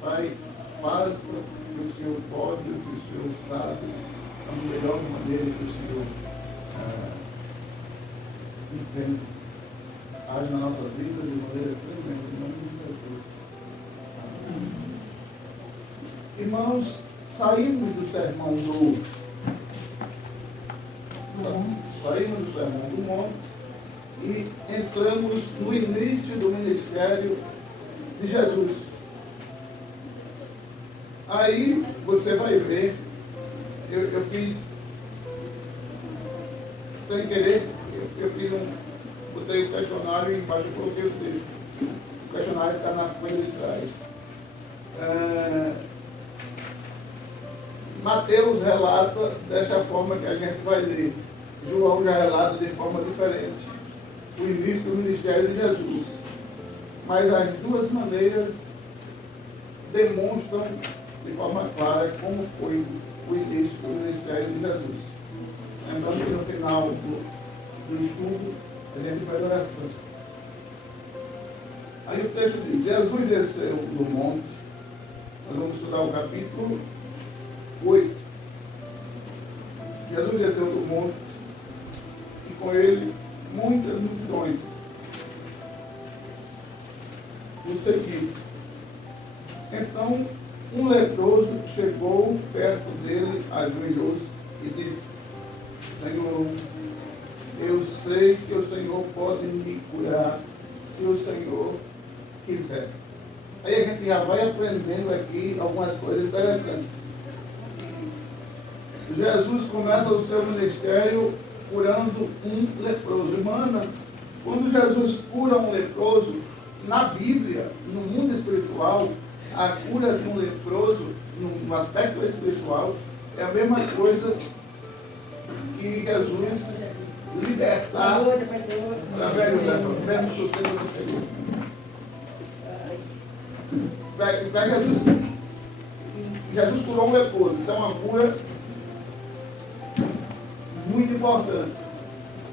Pai, faça o que o Senhor pode, o que o Senhor sabe, da melhor maneira que o Senhor entende. Age na nossa vida de maneira tremenda, em nome de Jesus. Irmãos, saímos do sermão do monte e entramos no início do ministério de Jesus. Aí você vai ver, eu fiz sem querer, eu fiz botei o questionário e embaixo eu coloquei o texto. O questionário está na folha de trás. Mateus relata desta forma que a gente vai ler. João já relata de forma diferente o início do ministério de Jesus. Mas as duas maneiras demonstram de forma clara como foi o início do ministério de Jesus. Lembrando que no final do estudo a gente faz oração. Aí o texto diz: Jesus desceu do monte. Nós vamos estudar o capítulo 8. Jesus desceu do monte e com ele muitas multidões o seguiram. Então um leproso chegou perto dele, ajoelhou-se e disse: Senhor, eu sei que o Senhor pode me curar se o Senhor quiser. Aí a gente já vai aprendendo aqui algumas coisas interessantes. Jesus começa o seu ministério curando um leproso. Irmã, quando Jesus cura um leproso, na Bíblia, no mundo espiritual, a cura de um leproso, no aspecto espiritual, é a mesma coisa que Jesus libertar através do verbo do Senhor. Jesus curou um leproso. Isso é uma cura muito importante.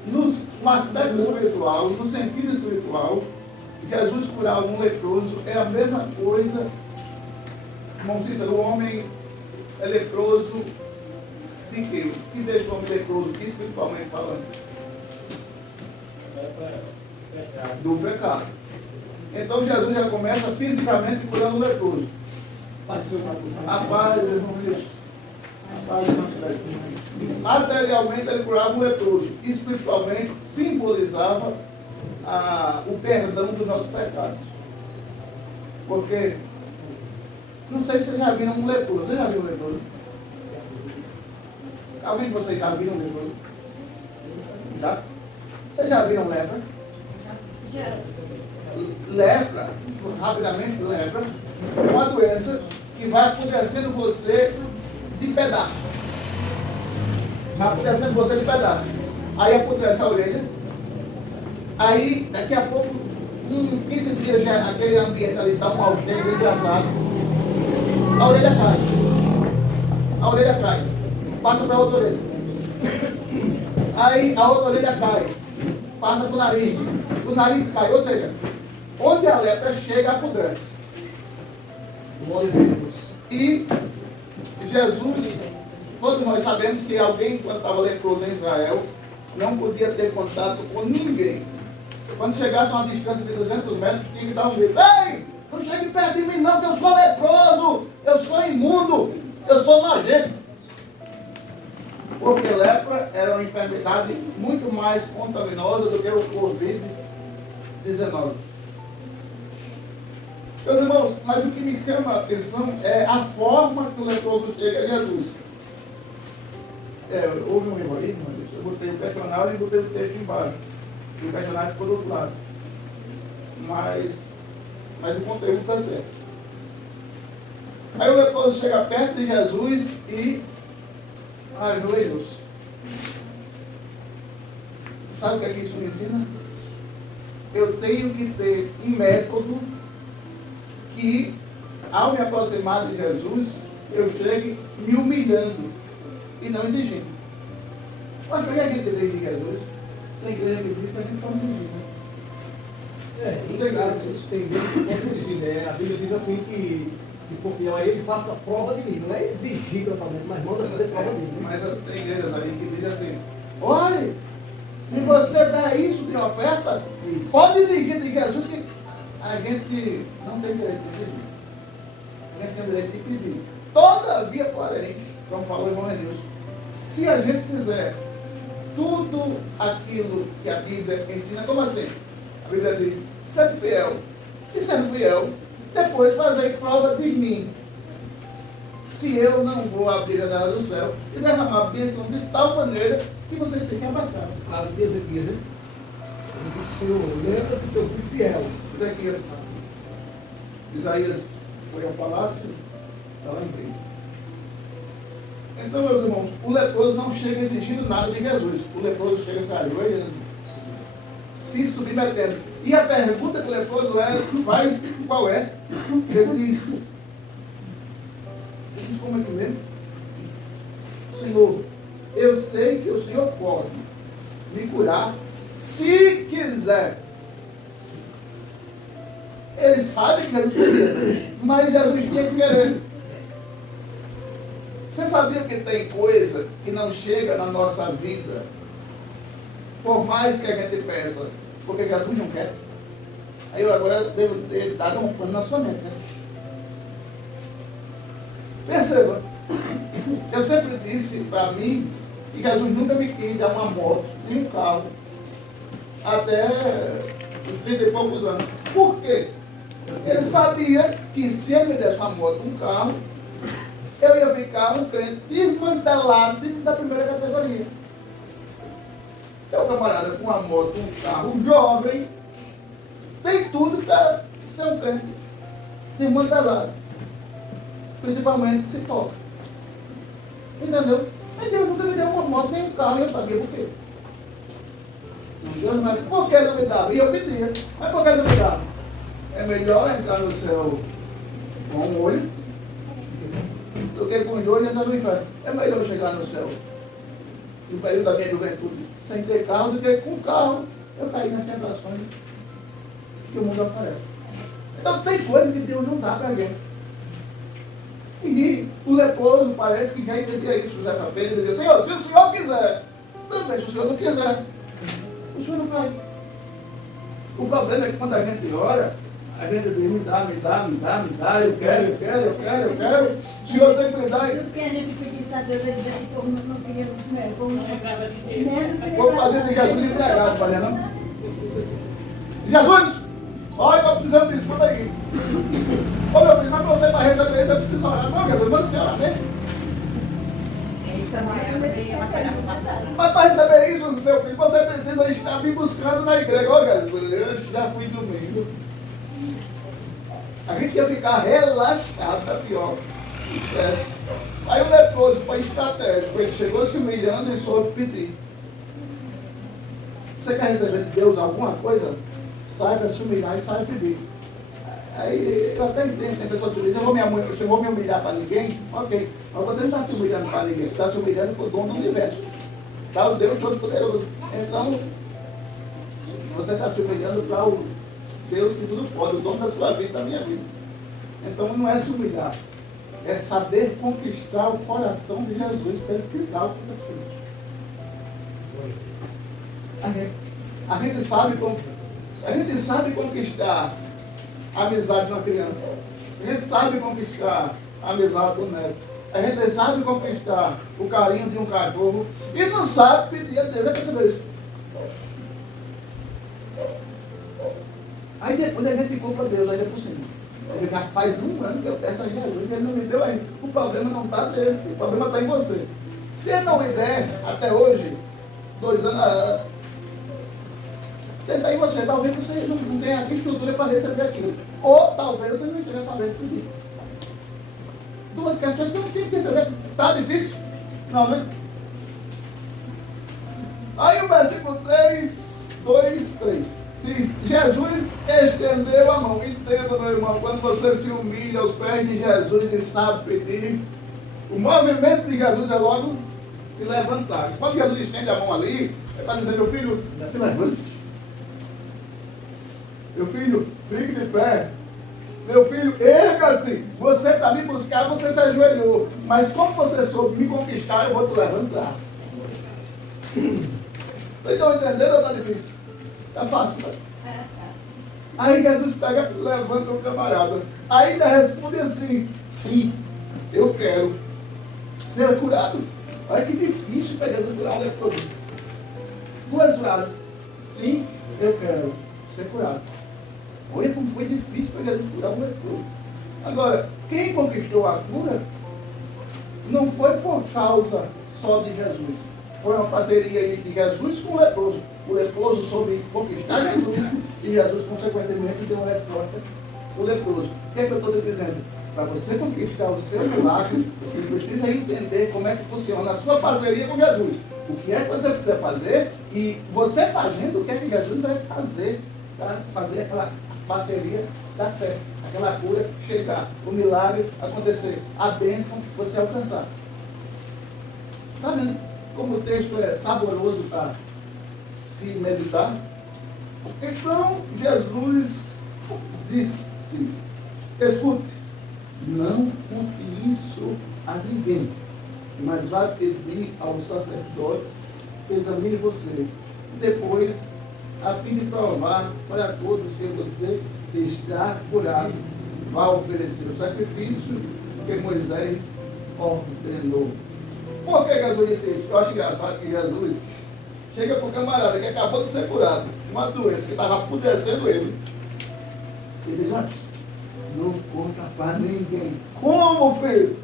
No aspecto espiritual, no sentido espiritual, Jesus curar um leproso é a mesma coisa. Irmão Cícero, o homem é leproso de quê? O que deixa o homem leproso, espiritualmente falando? Do pecado. Então Jesus já começa fisicamente curando o leproso. A paz, irmão. Materialmente ele curava um leproso. Espiritualmente simbolizava o perdão dos nossos pecados. Porque, não sei se vocês já viram um leproso. Vocês já viram um leproso? Alguém de vocês já viram um leproso? Já? Vocês já viram lepra? Já. Lepra, rapidamente, lepra, é uma doença que vai apodrecendo você de pedaço. Vai apodrecendo você de pedaço. Aí apodrece a orelha. Aí, daqui a pouco, em 15 dias, já, aquele ambiente ali está um algema engraçado. A orelha cai. A orelha cai. Passa para a outra orelha. Aí a outra orelha cai. Passa para o nariz. O nariz cai. Ou seja, onde a lepra chega, apodrece. E Jesus, todos nós sabemos que alguém, quando estava leproso em Israel, não podia ter contato com ninguém. Quando chegasse a uma distância de 200 metros, tinha que dar um grito: ei, não chegue perto de mim não, que eu sou leproso, eu sou imundo, eu sou nojento. Porque lepra era uma enfermidade muito mais contaminosa do que o Covid-19. Meus irmãos, mas o que me chama a atenção é a forma que o leproso chega a Jesus. Houve um erro aí, eu botei o questionário e botei o texto embaixo. E o questionário ficou do outro lado. Mas o conteúdo está certo. Aí o leproso chega perto de Jesus e ajoelhou-se. Sabe o que é que isso me ensina? Eu tenho que ter um método que, ao me aproximar de Jesus, eu chegue me humilhando e não exigindo. Mas por que a gente exige de Jesus? Tem igreja que diz que a gente pode exigir, né? Tem igreja que pode exigir, né? a Bíblia diz assim que se for fiel a ele, faça prova de mim. Não é exigir totalmente, mas manda fazer prova de mim. Mas tem igrejas aí que dizem assim, olha, se você der isso de oferta, pode exigir de Jesus que a gente não tem direito de pedir. A gente tem direito de pedir. Todavia, porém, como falou o irmão Edilson, se a gente fizer tudo aquilo que a Bíblia ensina, como assim? A Bíblia diz, sendo fiel. E sendo fiel, depois fazer prova de mim. Se eu não vou abrir a janela do céu e derramar a bênção de tal maneira que vocês fiquem abaixados. Claro que Ezequias, né? Ele disse, Senhor, lembra que eu fui fiel. Ezequias, Isaías foi ao palácio, está lá em Cristo. Então, meus irmãos, o leproso não chega exigindo nada de Jesus. O leproso chega se ajoelhando, se submetendo. E a pergunta que o leproso faz, qual é? Ele diz como é que mesmo? Senhor, eu sei que o Senhor pode me curar se quiser. Ele sabe que ele queria, mas Jesus tinha que querer. Você sabia que tem coisa que não chega na nossa vida, por mais que a gente peça, porque Jesus não quer? Aí eu agora devo ter dado um plano na sua mente, né? Perceba, eu sempre disse para mim que Jesus nunca me quis dar uma moto, nem um carro, até os 30 e poucos anos. Por quê? Ele sabia que se ele me desse uma moto, um carro, eu ia ficar um crente desmantelado da primeira categoria. Tem um camarada com uma moto, um carro, jovem, tem tudo para ser um crente desmantelado. Principalmente se toca. Entendeu? Mas Deus nunca me deu uma moto nem um carro, e eu sabia por quê. Deus não, por que ele não me dava? E eu pedia. Mas por que ele não me dava? É melhor entrar no céu com um olho do que com os dois e entrar no inferno. É melhor eu chegar no céu no período da minha juventude sem ter carro do que com carro eu cair nas tentações que o mundo oferece. Então tem coisa que Deus não dá para gente. E o leproso parece que já entendia isso. José Pedro dizia, Senhor, se o Senhor quiser, também se o Senhor não quiser, o Senhor não vai. O problema é que quando a gente ora, a gente diz, me dá, eu quero. O Senhor tem que me dar. Tudo que a gente pedisse a Deus, ele disse que o povo não queria comer. Vou fazer de Jesus empregado, fazer não? Jesus, olha, estou precisando disso, manda aí. Ô meu filho, mas para você vai receber isso, eu preciso orar. Não, Jesus, manda você orar mesmo. Mas para receber isso, meu filho, você precisa estar me buscando na igreja. Ô Jesus, eu já fui domingo. A gente ia ficar relaxado, tá pior. Esquece. Aí o leproso foi estratégico, ele chegou se humilhando e soube pedir. Você quer receber de Deus alguma coisa? Saiba se humilhar e saiba pedir. Aí eu até entendo, tem pessoas que dizem, eu vou me humilhar para ninguém, ok. Mas você não está se humilhando para ninguém, você está se humilhando para o dono do universo. Está o Deus Todo-Poderoso. Então, você está se humilhando para o Deus que tudo pode, o dono da sua vida, da minha vida. Então não é se humilhar, é saber conquistar o coração de Jesus para ele te dar o que você precisa. A gente sabe conquistar a amizade de uma criança. A gente sabe conquistar a amizade do neto. A gente sabe conquistar o carinho de um cachorro e não sabe pedir a Deus. Já percebeu isso? Aí depois a gente culpa Deus, aí é por cima. Ele já faz um ano que eu peço a Jesus e ele não me deu ainda. O problema não está nele, o problema está em você. Se ele não me der, até hoje, 2 anos, tenta em você, talvez você não tenha estrutura para receber aquilo. Ou talvez você não esteja sabendo pedir. 2 questões que eu não sei entender. Está difícil? Não, né? Aí o versículo 3, 2, 3. Diz, Jesus estendeu a mão. Entenda, meu irmão, quando você se humilha aos pés de Jesus e sabe pedir, o movimento de Jesus é logo se levantar. Quando Jesus estende a mão ali, é para dizer, meu filho, se levante. Meu filho, fique de pé. Meu filho, erga-se. Você para me buscar, você se ajoelhou. Mas como você soube me conquistar, eu vou te levantar. Vocês estão entendendo ou está difícil? Está fácil, tá? Aí Jesus pega, levanta o camarada. Ainda responde assim: sim, eu quero ser curado. Olha que difícil para Jesus curar o leproso. Duas frases: sim, eu quero ser curado. Olha como foi difícil para Jesus curar o leproso. Agora, quem conquistou a cura não foi por causa só de Jesus. Foi uma parceria de Jesus com o leproso. O leproso soube conquistar Jesus e Jesus, consequentemente, deu uma resposta ao leproso. O que é que eu estou te dizendo? Para você conquistar o seu milagre, você precisa entender como é que funciona a sua parceria com Jesus. O que é que você precisa fazer e você fazendo, o que é que Jesus vai fazer para fazer aquela parceria dar certo, aquela cura chegar, o milagre acontecer, a bênção você alcançar. Está vendo como o texto é saboroso para se meditar? Então Jesus disse: escute, não conte isso a ninguém, mas vá pedir ao sacerdote que examine você. Depois, a fim de provar para todos que você está curado, vá oferecer o sacrifício que Moisés ordenou. Por que Jesus disse isso? Eu acho engraçado que Jesus chega para o camarada que acabou de ser curado, uma doença que estava apodrecendo ele. Ele diz: olha, não conta para ninguém. Como, filho?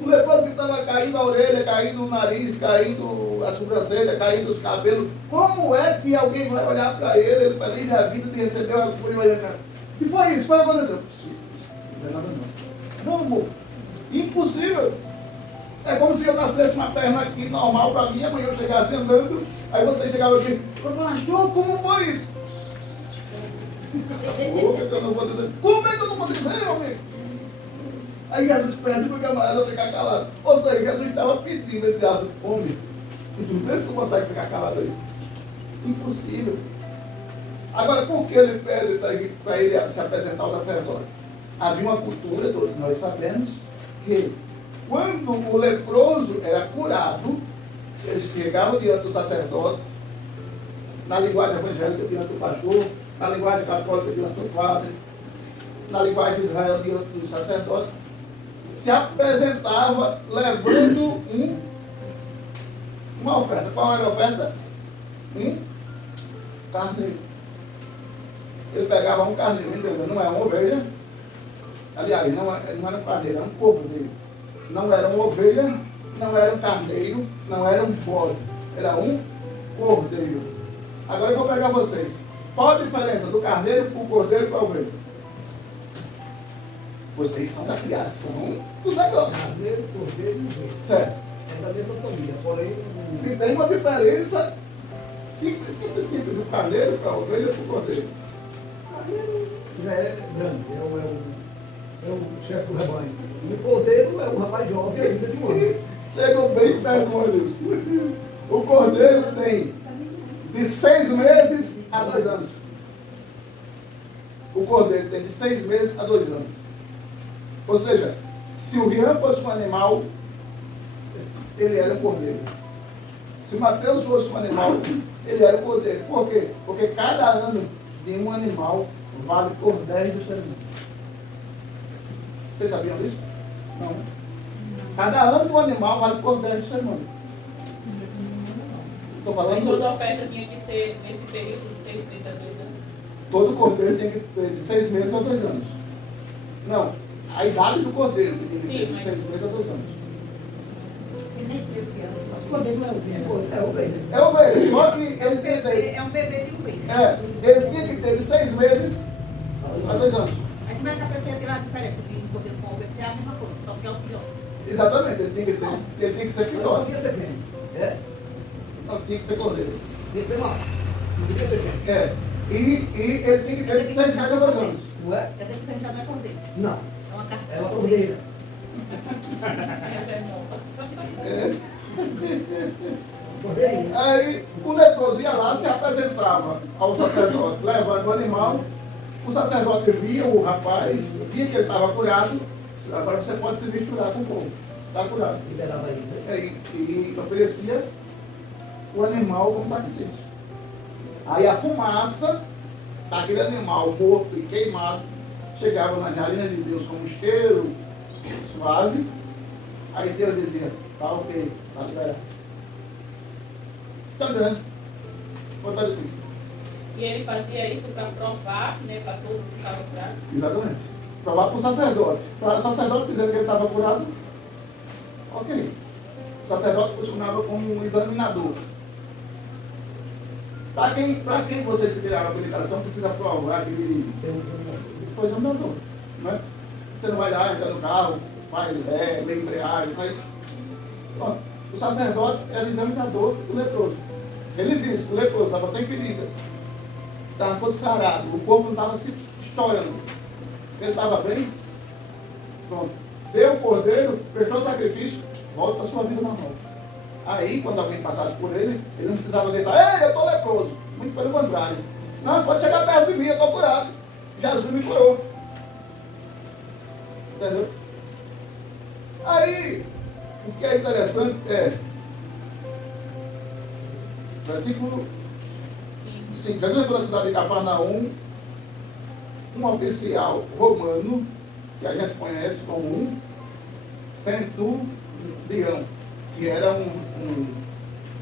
O leproso que estava caindo a orelha, caindo o nariz, caindo a sobrancelha, caindo os cabelos. Como é que alguém vai olhar para ele feliz da vida de receber a cura e vai olhar, cara? E foi isso, foi aconteceu. Não é nada não. Vamos, impossível. É como se eu nascesse uma perna aqui normal para mim, amanhã eu chegasse andando, aí você chegava aqui, pastor, como foi isso? Como é que eu não vou dizer, meu amigo? Aí Jesus pede para o camarada ficar calado. Ou seja, Jesus estava pedindo, ele disse: homem, tu vê se tu consegue ficar calado aí. Impossível. Agora, por que ele pede para ele se apresentar ao sacerdote? Havia uma cultura, todos nós sabemos, que quando o leproso era curado, ele chegava diante do sacerdote, na linguagem evangélica diante do pastor, na linguagem católica diante do padre, na linguagem de Israel diante do sacerdote, se apresentava levando uma oferta. Qual era a oferta? Carneiro. Ele pegava um carneiro, entendeu? Não é uma ovelha. Aliás, não era um carneiro, era um cordeiro. Não era uma ovelha, não era um carneiro, não era um bode. Era um cordeiro. Agora eu vou pegar vocês. Qual a diferença do carneiro para o cordeiro e para a ovelha? Vocês são da criação do negócio. Carneiro, cordeiro e ovelha. Certo. É da mesma família, porém... Se tem uma diferença simples, do carneiro para a ovelha para o cordeiro. O carneiro já é grande, é o chefe do rebanho. E o cordeiro é um rapaz jovem ainda de um ano. Chegou bem perto, meu Deus. O cordeiro tem de 6 meses a 2 anos. O cordeiro tem de 6 meses a 2 anos. Ou seja, se o Rian fosse um animal, ele era um cordeiro. Se o Mateus fosse um animal, ele era um cordeiro. Por quê? Porque cada ano de um animal vale por 10 do ser humano. Vocês sabiam disso? Não. Cada ano de um animal vale por 10 do ser humano. Estou falando... Toda oferta tinha que ser nesse período de 6 meses a 2 anos? Todo cordeiro tem que ser de 6 meses a 2 anos. Não. A idade do cordeiro tem que ser de 6 meses a 2 anos. Eu nem sei o que é. Mas cordeiro não é ovelha. É ovelha. É ovelha, só que ele tem que ter... É um bebê de ovelha. ele tinha que ter de 6 meses a 2 anos. Mas como é que a pessoa tem a diferença de cordeiro com ovelha? É a mesma coisa, só que é o pior. Exatamente, ele tem que ser Não filhote. podia ser fêmea. É? Não, tinha que ser cordeiro. Tinha que ser macho. Não podia ser fêmea. E ele tem que ter de 6 meses a 2 anos. Não é? Quer dizer que já não é cordeiro. Não. É uma carta. É uma cordeira. Essa é nova. Cordeirinha. Aí o leproso ia lá, se apresentava ao sacerdote, levando o animal, O sacerdote via o rapaz, via que ele estava curado, agora você pode se misturar com o povo. Está curado. Liberava ele, né? E oferecia o animal como sacrifício. Aí a fumaça daquele animal morto e queimado chegava nas narinas de Deus como um cheiro suave. Aí Deus dizia, tá ok, tá liberado. Tá grande. Quanto difícil. E ele fazia isso para provar, né, para todos que estavam curados. Exatamente. Provar para o sacerdote. Para o sacerdote dizendo que ele estava curado, ok. O sacerdote funcionava como um examinador. Para quem vocês que tiraram a habilitação precisa provar que ele Tem um treinador. foi examinador. Não é? Você não vai lá, entra no carro, faz lê embreagem, faz. Pronto. O sacerdote era o examinador do leproso. Se ele visse que o leproso estava sem ferida, estava todo sarado, o corpo não estava se estourando, ele estava bem, pronto. Deu o cordeiro, prestou sacrifício, volta para a sua vida normal. Aí, quando alguém passasse por ele, ele não precisava gritar, ei, eu estou leproso. Muito pelo contrário. Não, pode chegar perto de mim, eu estou curado. Jesus me curou. Entendeu? Aí, o que é interessante é, versículo 5. Jesus entrou na cidade de Cafarnaum, um oficial romano, que a gente conhece como um centurião, que era um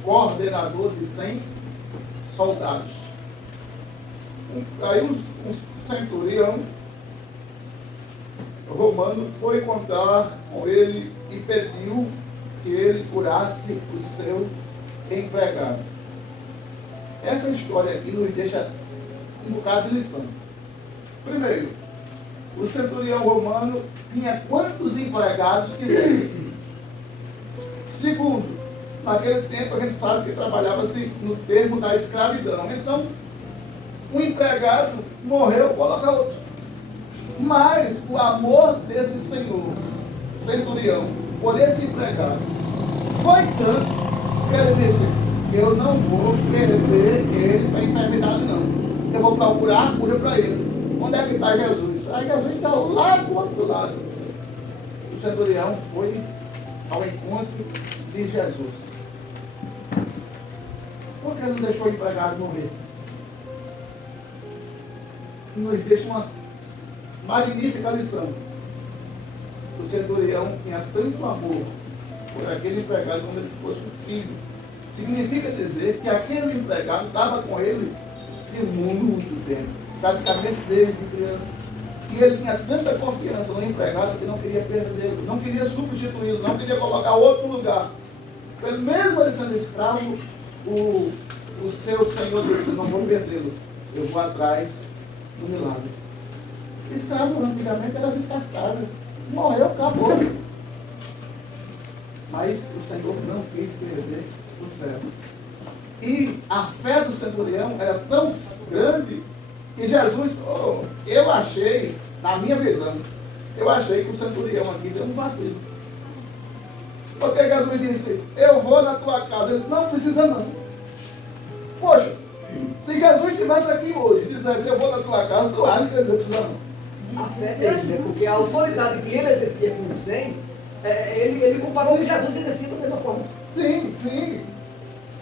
coordenador de 100 soldados. Aí um centurião romano foi contar com ele e pediu que ele curasse o seu empregado. Essa história aqui nos deixa um bocado de lição. Primeiro, o centurião romano tinha quantos empregados quisesse. Segundo, naquele tempo a gente sabe que trabalhava-se no termo da escravidão. Então, um empregado morreu, coloca outro. Mas o amor desse senhor, centurião, por esse empregado, foi tanto que ele disse, eu não vou perder ele para a enfermidade não. Eu vou procurar a cura para ele. Onde é que está Jesus? Aí Jesus está lá do outro lado. O centurião foi ao encontro de Jesus. Por que não deixou o empregado morrer? Nos deixa uma magnífica lição. O centurião tinha tanto amor por aquele empregado como se fosse um filho. Significa dizer que aquele empregado estava com ele de muito tempo, praticamente desde criança. E ele tinha tanta confiança no empregado que não queria perdê-lo, não queria substituí-lo, não queria colocar outro lugar. Mesmo ele sendo escravo, o seu senhor disse, não vou perdê-lo, eu vou atrás do milagre. Escravo antigamente era descartável. Morreu, acabou. Mas o Senhor não quis perder o servo. E a fé do centurião era tão grande que Jesus, eu achei, na minha visão, eu achei que o centurião aqui deu um vazio. Porque Jesus disse, eu vou na tua casa. Ele disse, não precisa não. Poxa, se Jesus estivesse aqui hoje e dissesse, eu vou na tua casa, tu acha que ele precisa não? A fé dele, né? Porque a autoridade que ele exercia com os 100, ele comparou que Jesus exercia da mesma forma. Sim, sim.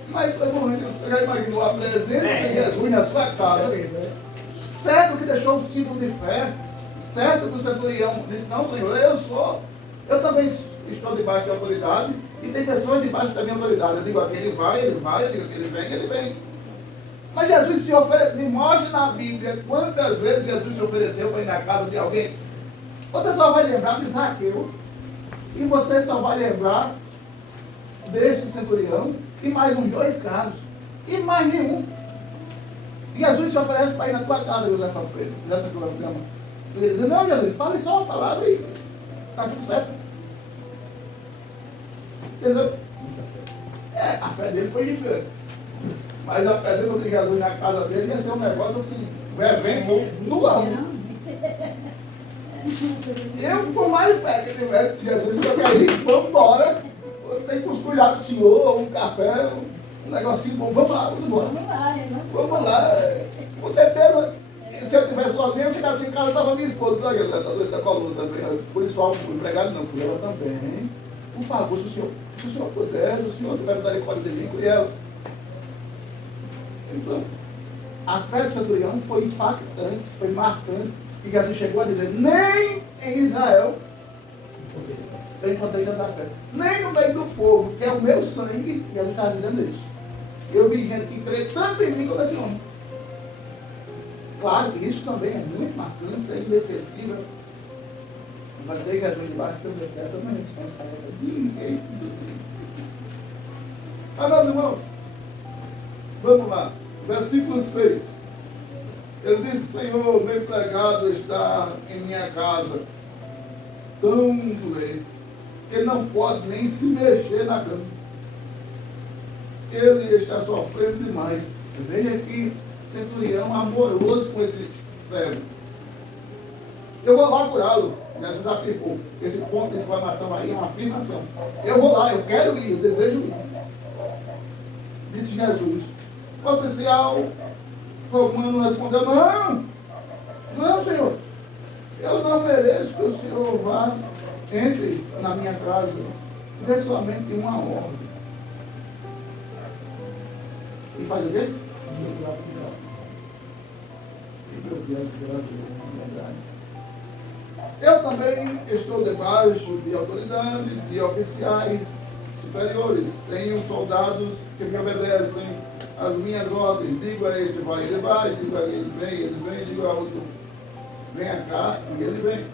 Mas você já imaginou a presença de Jesus na sua casa? Certo que deixou um símbolo de fé. Certo que o centurião disse, não, Senhor, eu também estou debaixo de autoridade e tem pessoas debaixo da minha autoridade. Eu digo aqui, ele vai, eu digo que ele vem. Mas Jesus se oferece, me mostre na Bíblia quantas vezes Jesus se ofereceu para ir na casa de alguém. Você só vai lembrar de Zaqueu. E você só vai lembrar desse centurião e mais uns 2 casos. E mais nenhum. E Jesus se oferece para ir na tua casa, José fala para ele. José Santo Gama. Ele diz, não, Jesus, fale só a palavra e está tudo certo. Entendeu? A fé dele foi gigante. Mas a presença de Jesus na casa dele ia ser um negócio assim, um evento no ano. Eu, por mais fé que tivesse de Jesus, eu queria ir, vamos embora. Tem que cuidar do senhor, um café, um negocinho bom. Vamos lá, vamos embora. Vamos lá. Com certeza, se eu estivesse sozinho, eu chegasse em casa, estava minha esposa, sabe, ela está doida da coluna também. Por isso, o empregado não, por ela também. Por favor, se o senhor puder, se o senhor tiver misericórdia de mim, por ela. Então, a fé do centurião foi impactante, foi marcante, e Jesus chegou a dizer, nem em Israel eu encontrei tanta fé. Nem no meio do povo, que é o meu sangue, Jesus estava dizendo isso. Eu vi gente que crê tanto em mim como esse homem. Claro que isso também é muito marcante, é inesquecível. Mas dei Jesus debaixo que eu não quero também dispensar essa de ninguém. Mas, meus irmãos, vamos lá. Versículo 6. Ele disse, Senhor, meu empregado está em minha casa, tão doente, que ele não pode nem se mexer na cama. Ele está sofrendo demais. Veja que centurião amoroso com esse servo. Eu vou lá curá-lo. Jesus afirmou. Esse ponto de exclamação aí é uma afirmação. Eu vou lá, eu quero ir, eu desejo ir. Disse Jesus. O oficial romano respondeu, não, Senhor. Eu não mereço que o Senhor vá, entre na minha casa. Dê somente uma ordem. E faz o quê? Meu Deus, verdade. Eu também estou debaixo de autoridade, de oficiais superiores. Tenho soldados que me obedecem às minhas ordens. Digo a este, vai, ele vai. Digo a ele, vem. Digo a outro, venha cá, e ele vem.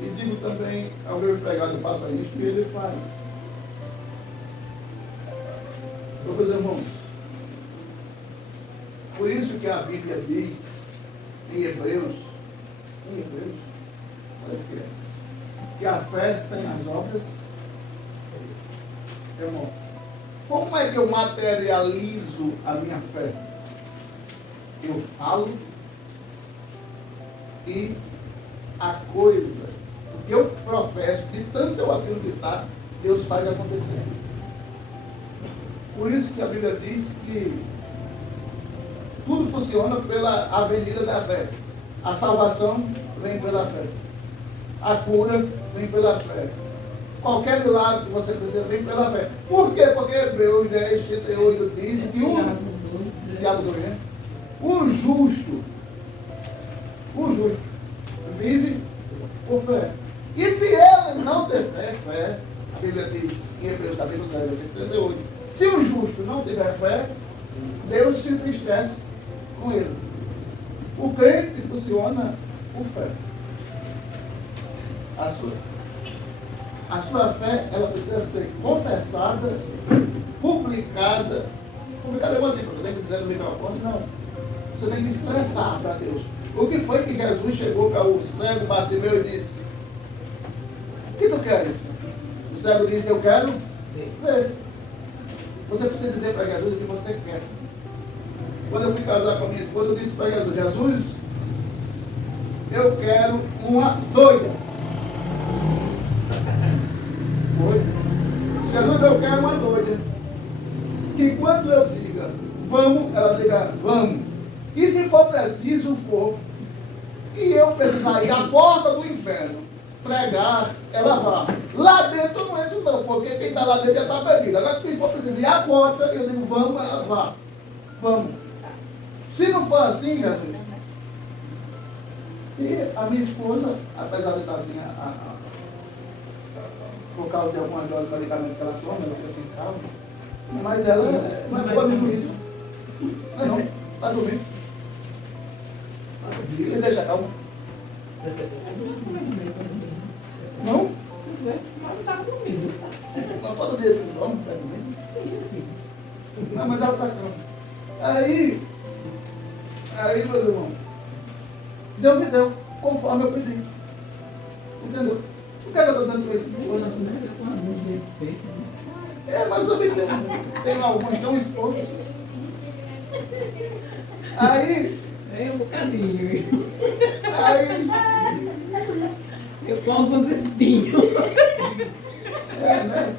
E digo também ao meu empregado, faça isto, e ele faz. Meus irmãos, por isso que a Bíblia diz, em Hebreus, parece que a fé sem as obras é morte. Como é que eu materializo a minha fé? Eu falo e a coisa que eu professo, de tanto eu acreditar, Deus faz acontecer. Por isso que a Bíblia diz que tudo funciona pela avenida da fé. A salvação vem pela fé. A cura vem pela fé. Qualquer milagre que você precisa vem pela fé. Por quê? Porque Hebreus 10, 38 diz que o justo vive por fé. E se ele não ter fé, a Bíblia diz, em Hebreus capítulo 10, versículo 38, se o justo não tiver fé, Deus se entristece com ele. O crente funciona por fé. A sua fé, ela precisa ser confessada, publicada. Publicada é assim, você tem que dizer no microfone, não. Você tem que expressar para Deus. O que foi que Jesus chegou para o cego Bartimeu e disse, o que tu queres? O cego disse, eu quero ver. Você precisa dizer para Jesus o que você quer. Quando eu fui casar com a minha esposa, eu disse para Jesus, Jesus, eu quero uma doida. Foi. Jesus, eu quero uma doida. Que quando eu diga, vamos, ela diga, vamos. E se for preciso, for. E eu precisar ir à porta do inferno, pregar, ela vá. Lá dentro eu não entro não, porque quem está lá dentro já está bebido. Agora, se for preciso ir à porta, eu digo, vamos, ela vá. Vamos. Se não for assim, Jesus. E a minha esposa, apesar de estar assim, por causa de algumas doses de medicamento que ela toma, ela fica assim, calma. Mas ela não é boa no juízo. Não, está dormindo. E deixa calma. Não? Mas estava dormindo. Não, todo dia que dorme, está dormindo. Sim, filho. Não, mas ela está calma. Aí, meus irmãos, Deus me deu, conforme eu pedi. Entendeu? O que é que eu estou dizendo com isso? É, mas também tem algumas tão expostas. Aí, É um bocadinho. aí, Eu com alguns espinhos. né?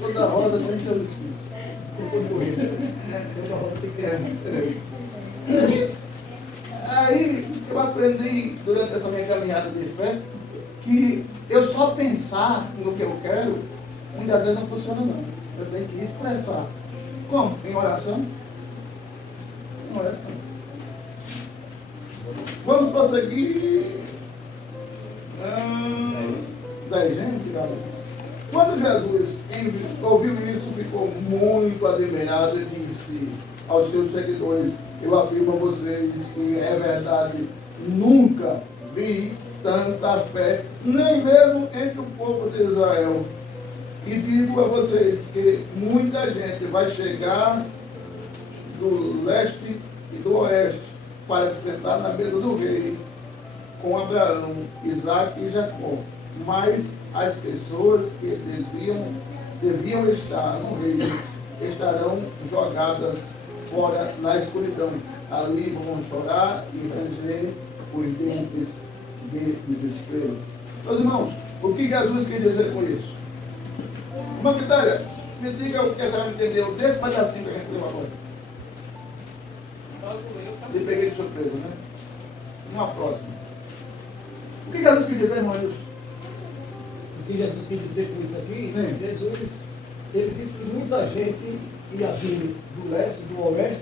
Toda rosa tem seu espinho. Toda roda tem que ter. Aí eu aprendi durante essa minha caminhada de fé que eu só pensar no que eu quero, muitas vezes não funciona não. Eu tenho que expressar. Como? Em oração? Em oração. Vamos prosseguir. 10, gente, galera. Quando Jesus ouviu isso, ficou muito admirado e disse aos seus seguidores: eu afirmo a vocês que é verdade, nunca vi tanta fé, nem mesmo entre o povo de Israel. E digo a vocês que muita gente vai chegar do leste e do oeste para se sentar na mesa do rei com Abraão, Isaac e Jacó. Mas as pessoas que deviam estar no reino estarão jogadas fora na escuridão. Ali vão chorar e ranger os dentes de desespero. Meus irmãos, o que Jesus quer dizer com isso? Irmã Vitória, me diga o que a senhora entendeu desse pedacinho que a gente leu agora. Logo eu. Me peguei de surpresa, né? Uma próxima. O que Jesus quer dizer, irmão Nilson? O que Jesus quis dizer com isso aqui? Sim. Jesus, ele disse que muita gente ia vir do leste, do oeste,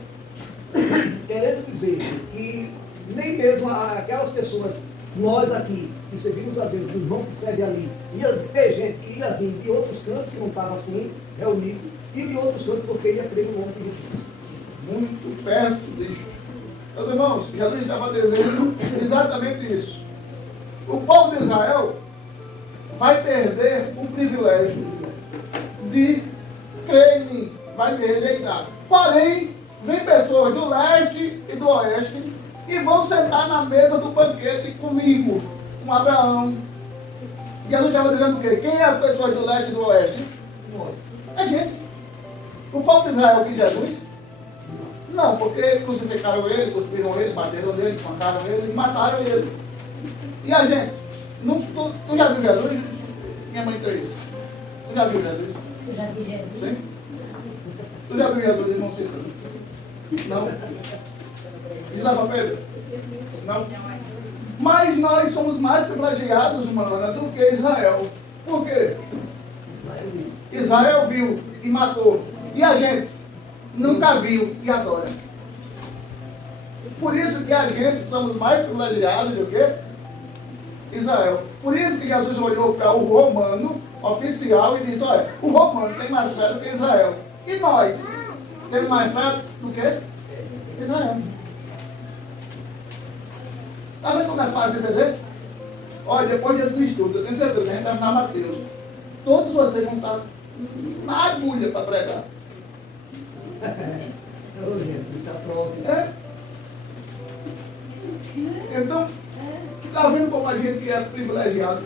querendo dizer que nem mesmo aquelas pessoas, nós aqui, que servimos a Deus, do irmão que serve ali, ia ter gente que ia vir de outros cantos que não estava assim, reunido, e de outros cantos porque ia crer no nome de Jesus. Muito perto disso. Meus irmãos, Jesus estava dizendo exatamente isso. O povo de Israel vai perder o privilégio de crer em mim, vai me rejeitar. Porém, vem pessoas do leste e do oeste e vão sentar na mesa do banquete comigo, com Abraão. Jesus estava dizendo o quê? Quem é as pessoas do leste e do oeste? Nós. É gente. O povo de Israel quis Jesus? Não, porque crucificaram ele, cuspiram ele, bateram nele, espancaram ele, mataram ele. E a gente? Não, tu já viu Jesus? Minha mãe três. Tu já viu Jesus? Eu já vi Jesus. Sim? Tu já viu Jesus, irmão Cícero? Não? E lá para Pedro? Não? Mas nós somos mais privilegiados, mana, do que Israel. Por quê? Israel viu e matou. E a gente nunca viu e adora. Por isso que a gente somos mais privilegiados do que Israel. Por isso que Jesus olhou para o romano oficial e disse: olha, o romano tem mais fé do que Israel. E nós temos mais fé do que Israel. Está vendo como é fácil de entender? Olha, depois desse estudo, eu tenho certeza que a gente vai terminar Mateus. Todos vocês vão estar na agulha para pregar. Está pronto. É? Então, está vendo como a gente é privilegiado?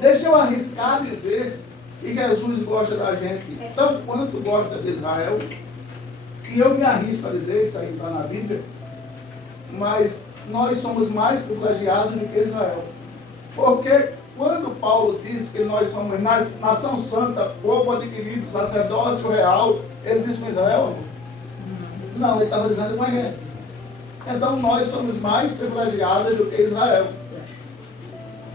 Deixa eu arriscar dizer que Jesus gosta da gente tanto quanto gosta de Israel. E eu me arrisco a dizer, isso aí está na Bíblia, mas nós somos mais privilegiados do que Israel. Porque quando Paulo diz que nós somos nação santa, povo adquirido, sacerdócio real, ele disse com Israel? Não, ele estava dizendo com a gente. Então nós somos mais privilegiados do que Israel.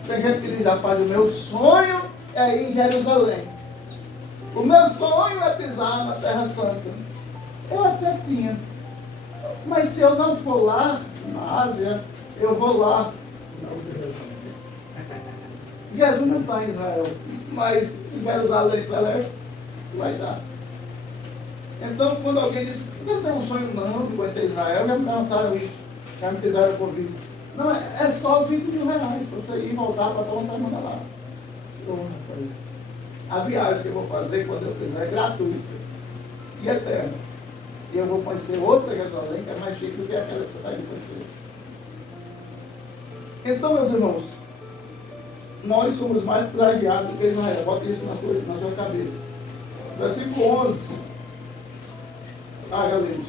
Tem gente que diz: rapaz, o meu sonho é ir em Jerusalém. O meu sonho é pisar na Terra Santa. Eu até tinha. Mas se eu não for lá, na Ásia, eu vou lá. Jesus não está em Israel, mas em Jerusalém Celeste vai dar. Então, quando alguém diz: você não tem um sonho não de conhecer Israel? Já me perguntaram isso, já me fizeram o convite. Não, é só R$20.000 para você ir e voltar, passar uma semana lá. A viagem que eu vou fazer quando eu fizer é gratuita e eterna. E eu vou conhecer outra Jerusalém que é mais chique do que aquela que você está indo conhecer. Então, meus irmãos, nós somos mais privilegiados do que Israel. Bota isso na sua cabeça. Versículo 11. Já lemos.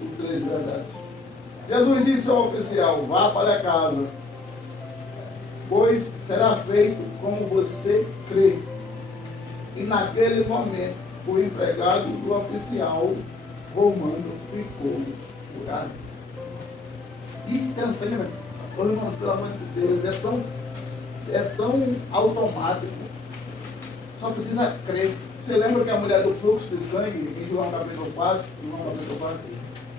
O 13, verdade. Jesus disse ao oficial: vá para casa, pois será feito como você crê. E naquele momento, o empregado do oficial romano ficou curado. E também, ô irmão, pelo amor de Deus, é tão automático. Só precisa crer. Você lembra que a mulher do fluxo de sangue, em João capítulo 4,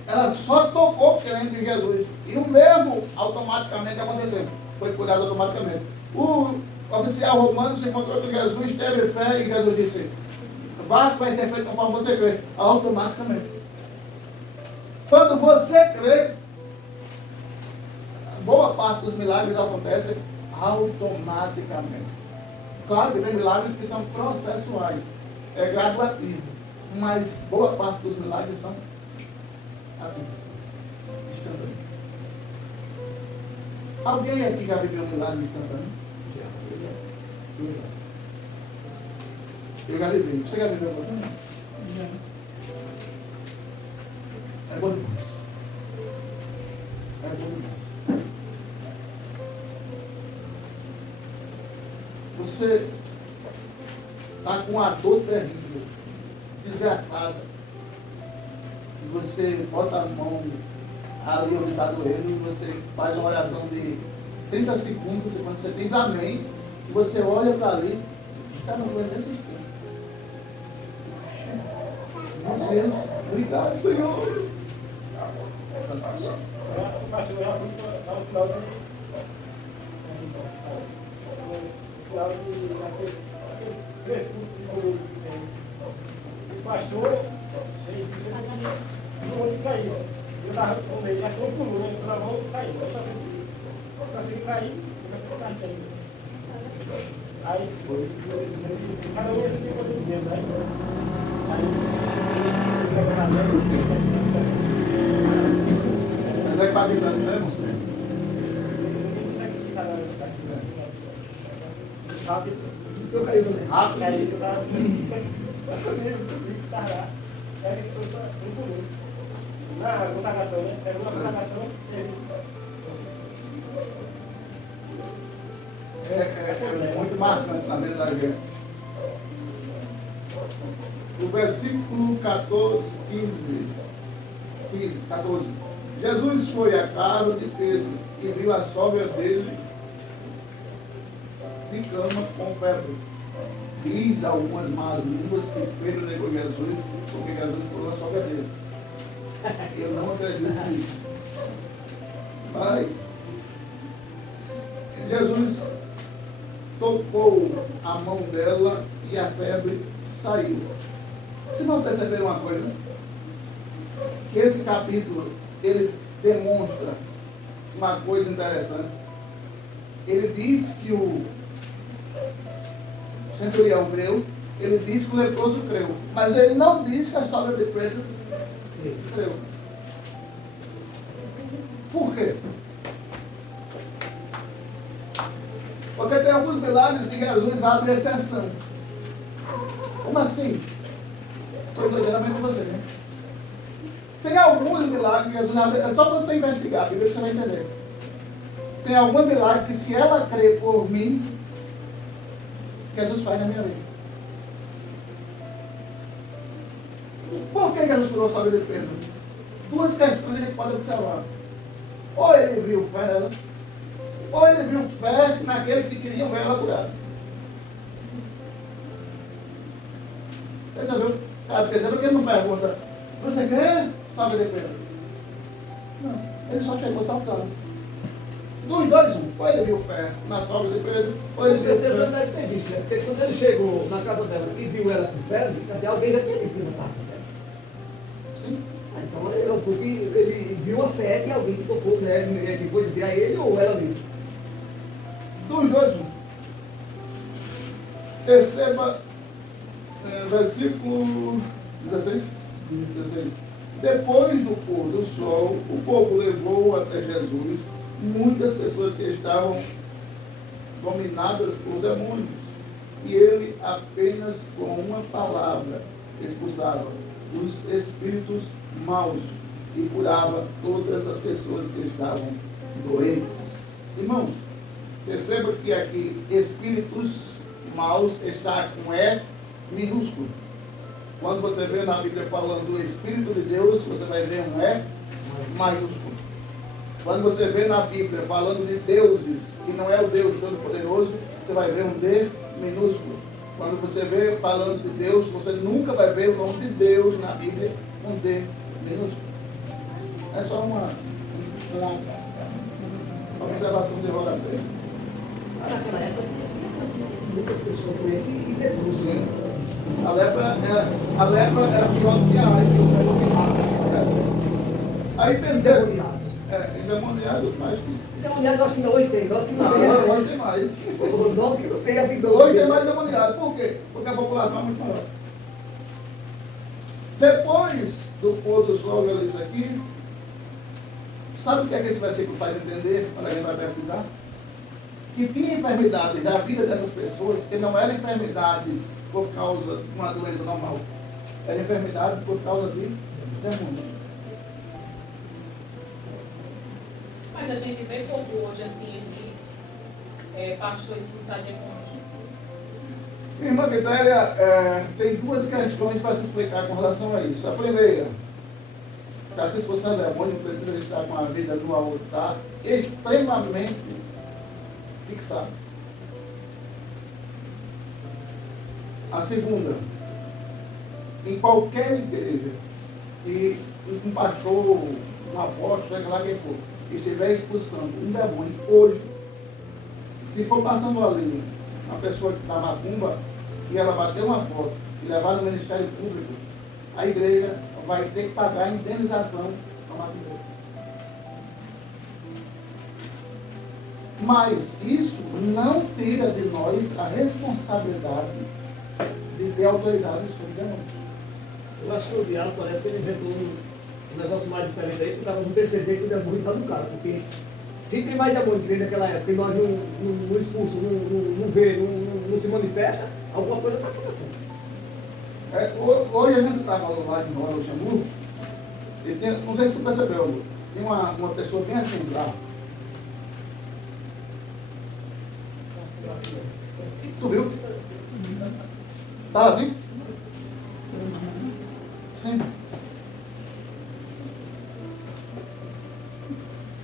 ela só tocou crendo em Jesus. E o mesmo automaticamente aconteceu. Foi curado automaticamente. O oficial romano se encontrou com Jesus, teve fé e Jesus disse: vá, vai ser feito conforme você crê. Automaticamente. Quando você crê, boa parte dos milagres acontecem automaticamente. Claro que tem milagres que são processuais, é gradativo, mas boa parte dos milagres são assim, instantâneos. Alguém aqui já viveu um milagre instantâneo? Eu já vivi. Você já viveu algum? Já. É bom demais. É bom demais. Você está com uma dor terrível, desgraçada, e você bota a mão ali onde está doendo, e você faz uma oração de 30 segundos, e quando você diz amém, e você olha para ali, está no doendo desse tempo. Meu Deus, obrigado, Senhor. Final de nascer aqueles 3 cultos de comunhão que tem. O pastor fez isso, não se caísse. Eu estava com ele, achou um comum, ele falou, vamos cair. Eu consegui cair, eu estava caindo. Aí, cada um ia se ter quanto dinheiro, né? Aí, Mas é impactante, né, irmão? ninguém consegue explicar nada. Rápido. Isso eu caí também. Rápido. Aí eu estava assim, estava lá. Aí a pessoa está um por um. Na consagração, né? Pegou uma consagração, É muito marcante na vida da gente. O versículo 14. Jesus foi à casa de Pedro e viu a sogra dele de cama com febre. Diz algumas más línguas que Pedro negou Jesus porque Jesus falou a sogra dele. Eu não acredito nisso. Mas Jesus tocou a mão dela e a febre saiu. Vocês não perceberam uma coisa? Que esse capítulo, ele demonstra uma coisa interessante. Ele diz que o centurião creu, ele diz que o leproso creu, mas ele não diz que a sogra de Pedro creu. Por quê? Porque tem alguns milagres que Jesus abre exceção. Como assim? Estou doidamente com você, né? Tem alguns milagres que Jesus abre, é só você investigar, e ver se você vai entender. Tem alguns milagres que se ela crer por mim, Jesus faz na minha vida. Por que Jesus curou a sogra de Pedro? Duas questões que a gente pode observar. Ou ele viu fé nela, ou ele viu fé naqueles que queriam ver ela curada. Percebeu? Percebeu que ele não pergunta, você crê, sogra de Pedro? Não, ele só chegou tocando. Dos dois, ou ele viu fé na sogra de Pedro, ou ele Com viu certeza fé. ele deve ter visto, né? Porque quando ele chegou na casa dela e viu ela com febre, até alguém já tinha dito que ela estava com febre. Sim. Então, porque ele viu a fé de alguém que tocou, né? Que foi dizer a ele ou ela mesmo. Dos dois, Receba, versículo 16. Depois do pôr do sol, o povo levou até Jesus muitas pessoas que estavam dominadas por demônios. E ele apenas com uma palavra expulsava os espíritos maus e curava todas as pessoas que estavam doentes. Irmãos, perceba que aqui espíritos maus está com E minúsculo. Quando você vê na Bíblia falando do Espírito de Deus, você vai ver um E maiúsculo. Quando você vê na Bíblia falando de deuses, que não é o Deus Todo-Poderoso, você vai ver um D minúsculo. Quando você vê falando de Deus, você nunca vai ver o nome de Deus na Bíblia, um D minúsculo. É só uma observação de rodapé. Naquela época, muitas pessoas com ele e leproso, né? A lepra era pior do que a AIDS. Aí pensei, endemoniado, mas que. Endemoniado eu acho que não, hoje tem. Nós que não Não, tem. hoje tem mais. Nós que não tem a visão. Hoje tem mais endemoniado. Por quê? Porque a população é muito maior. Depois do pôr do sol, eu disse aqui, sabe o que é que esse versículo faz entender quando a gente vai pesquisar? Que tinha enfermidades na vida dessas pessoas que não eram enfermidades por causa de uma doença normal. Era enfermidade por causa de demônio. Mas a gente vê pouco hoje, assim, esses pastores expulsar demônios. Irmã Quitéria, tem duas questões para se explicar com relação a isso. A primeira, para se expulsar demônio, precisa estar com a vida do altar extremamente fixada. A segunda, em qualquer igreja que um pastor, um apóstolo, seja lá quem for, estiver expulsando um demônio hoje, se for passando ali uma pessoa que está macumba e ela bater uma foto e levar no Ministério Público, a igreja vai ter que pagar a indenização para macumba. Mas isso não tira de nós a responsabilidade de ter autoridade sobre demônios. Eu acho que o diabo parece que ele inventou um negócio mais diferente aí, para não perceber que o demônio está no cara. Porque se tem mais demônio que tem naquela época e nós não expulsamos, não vê, não se manifesta, alguma coisa está acontecendo. Hoje a gente estava lá em Nova Luxemburgo, e tem, não sei se tu percebeu, tem uma pessoa bem assim lá. Tu viu? Estava assim? Sim.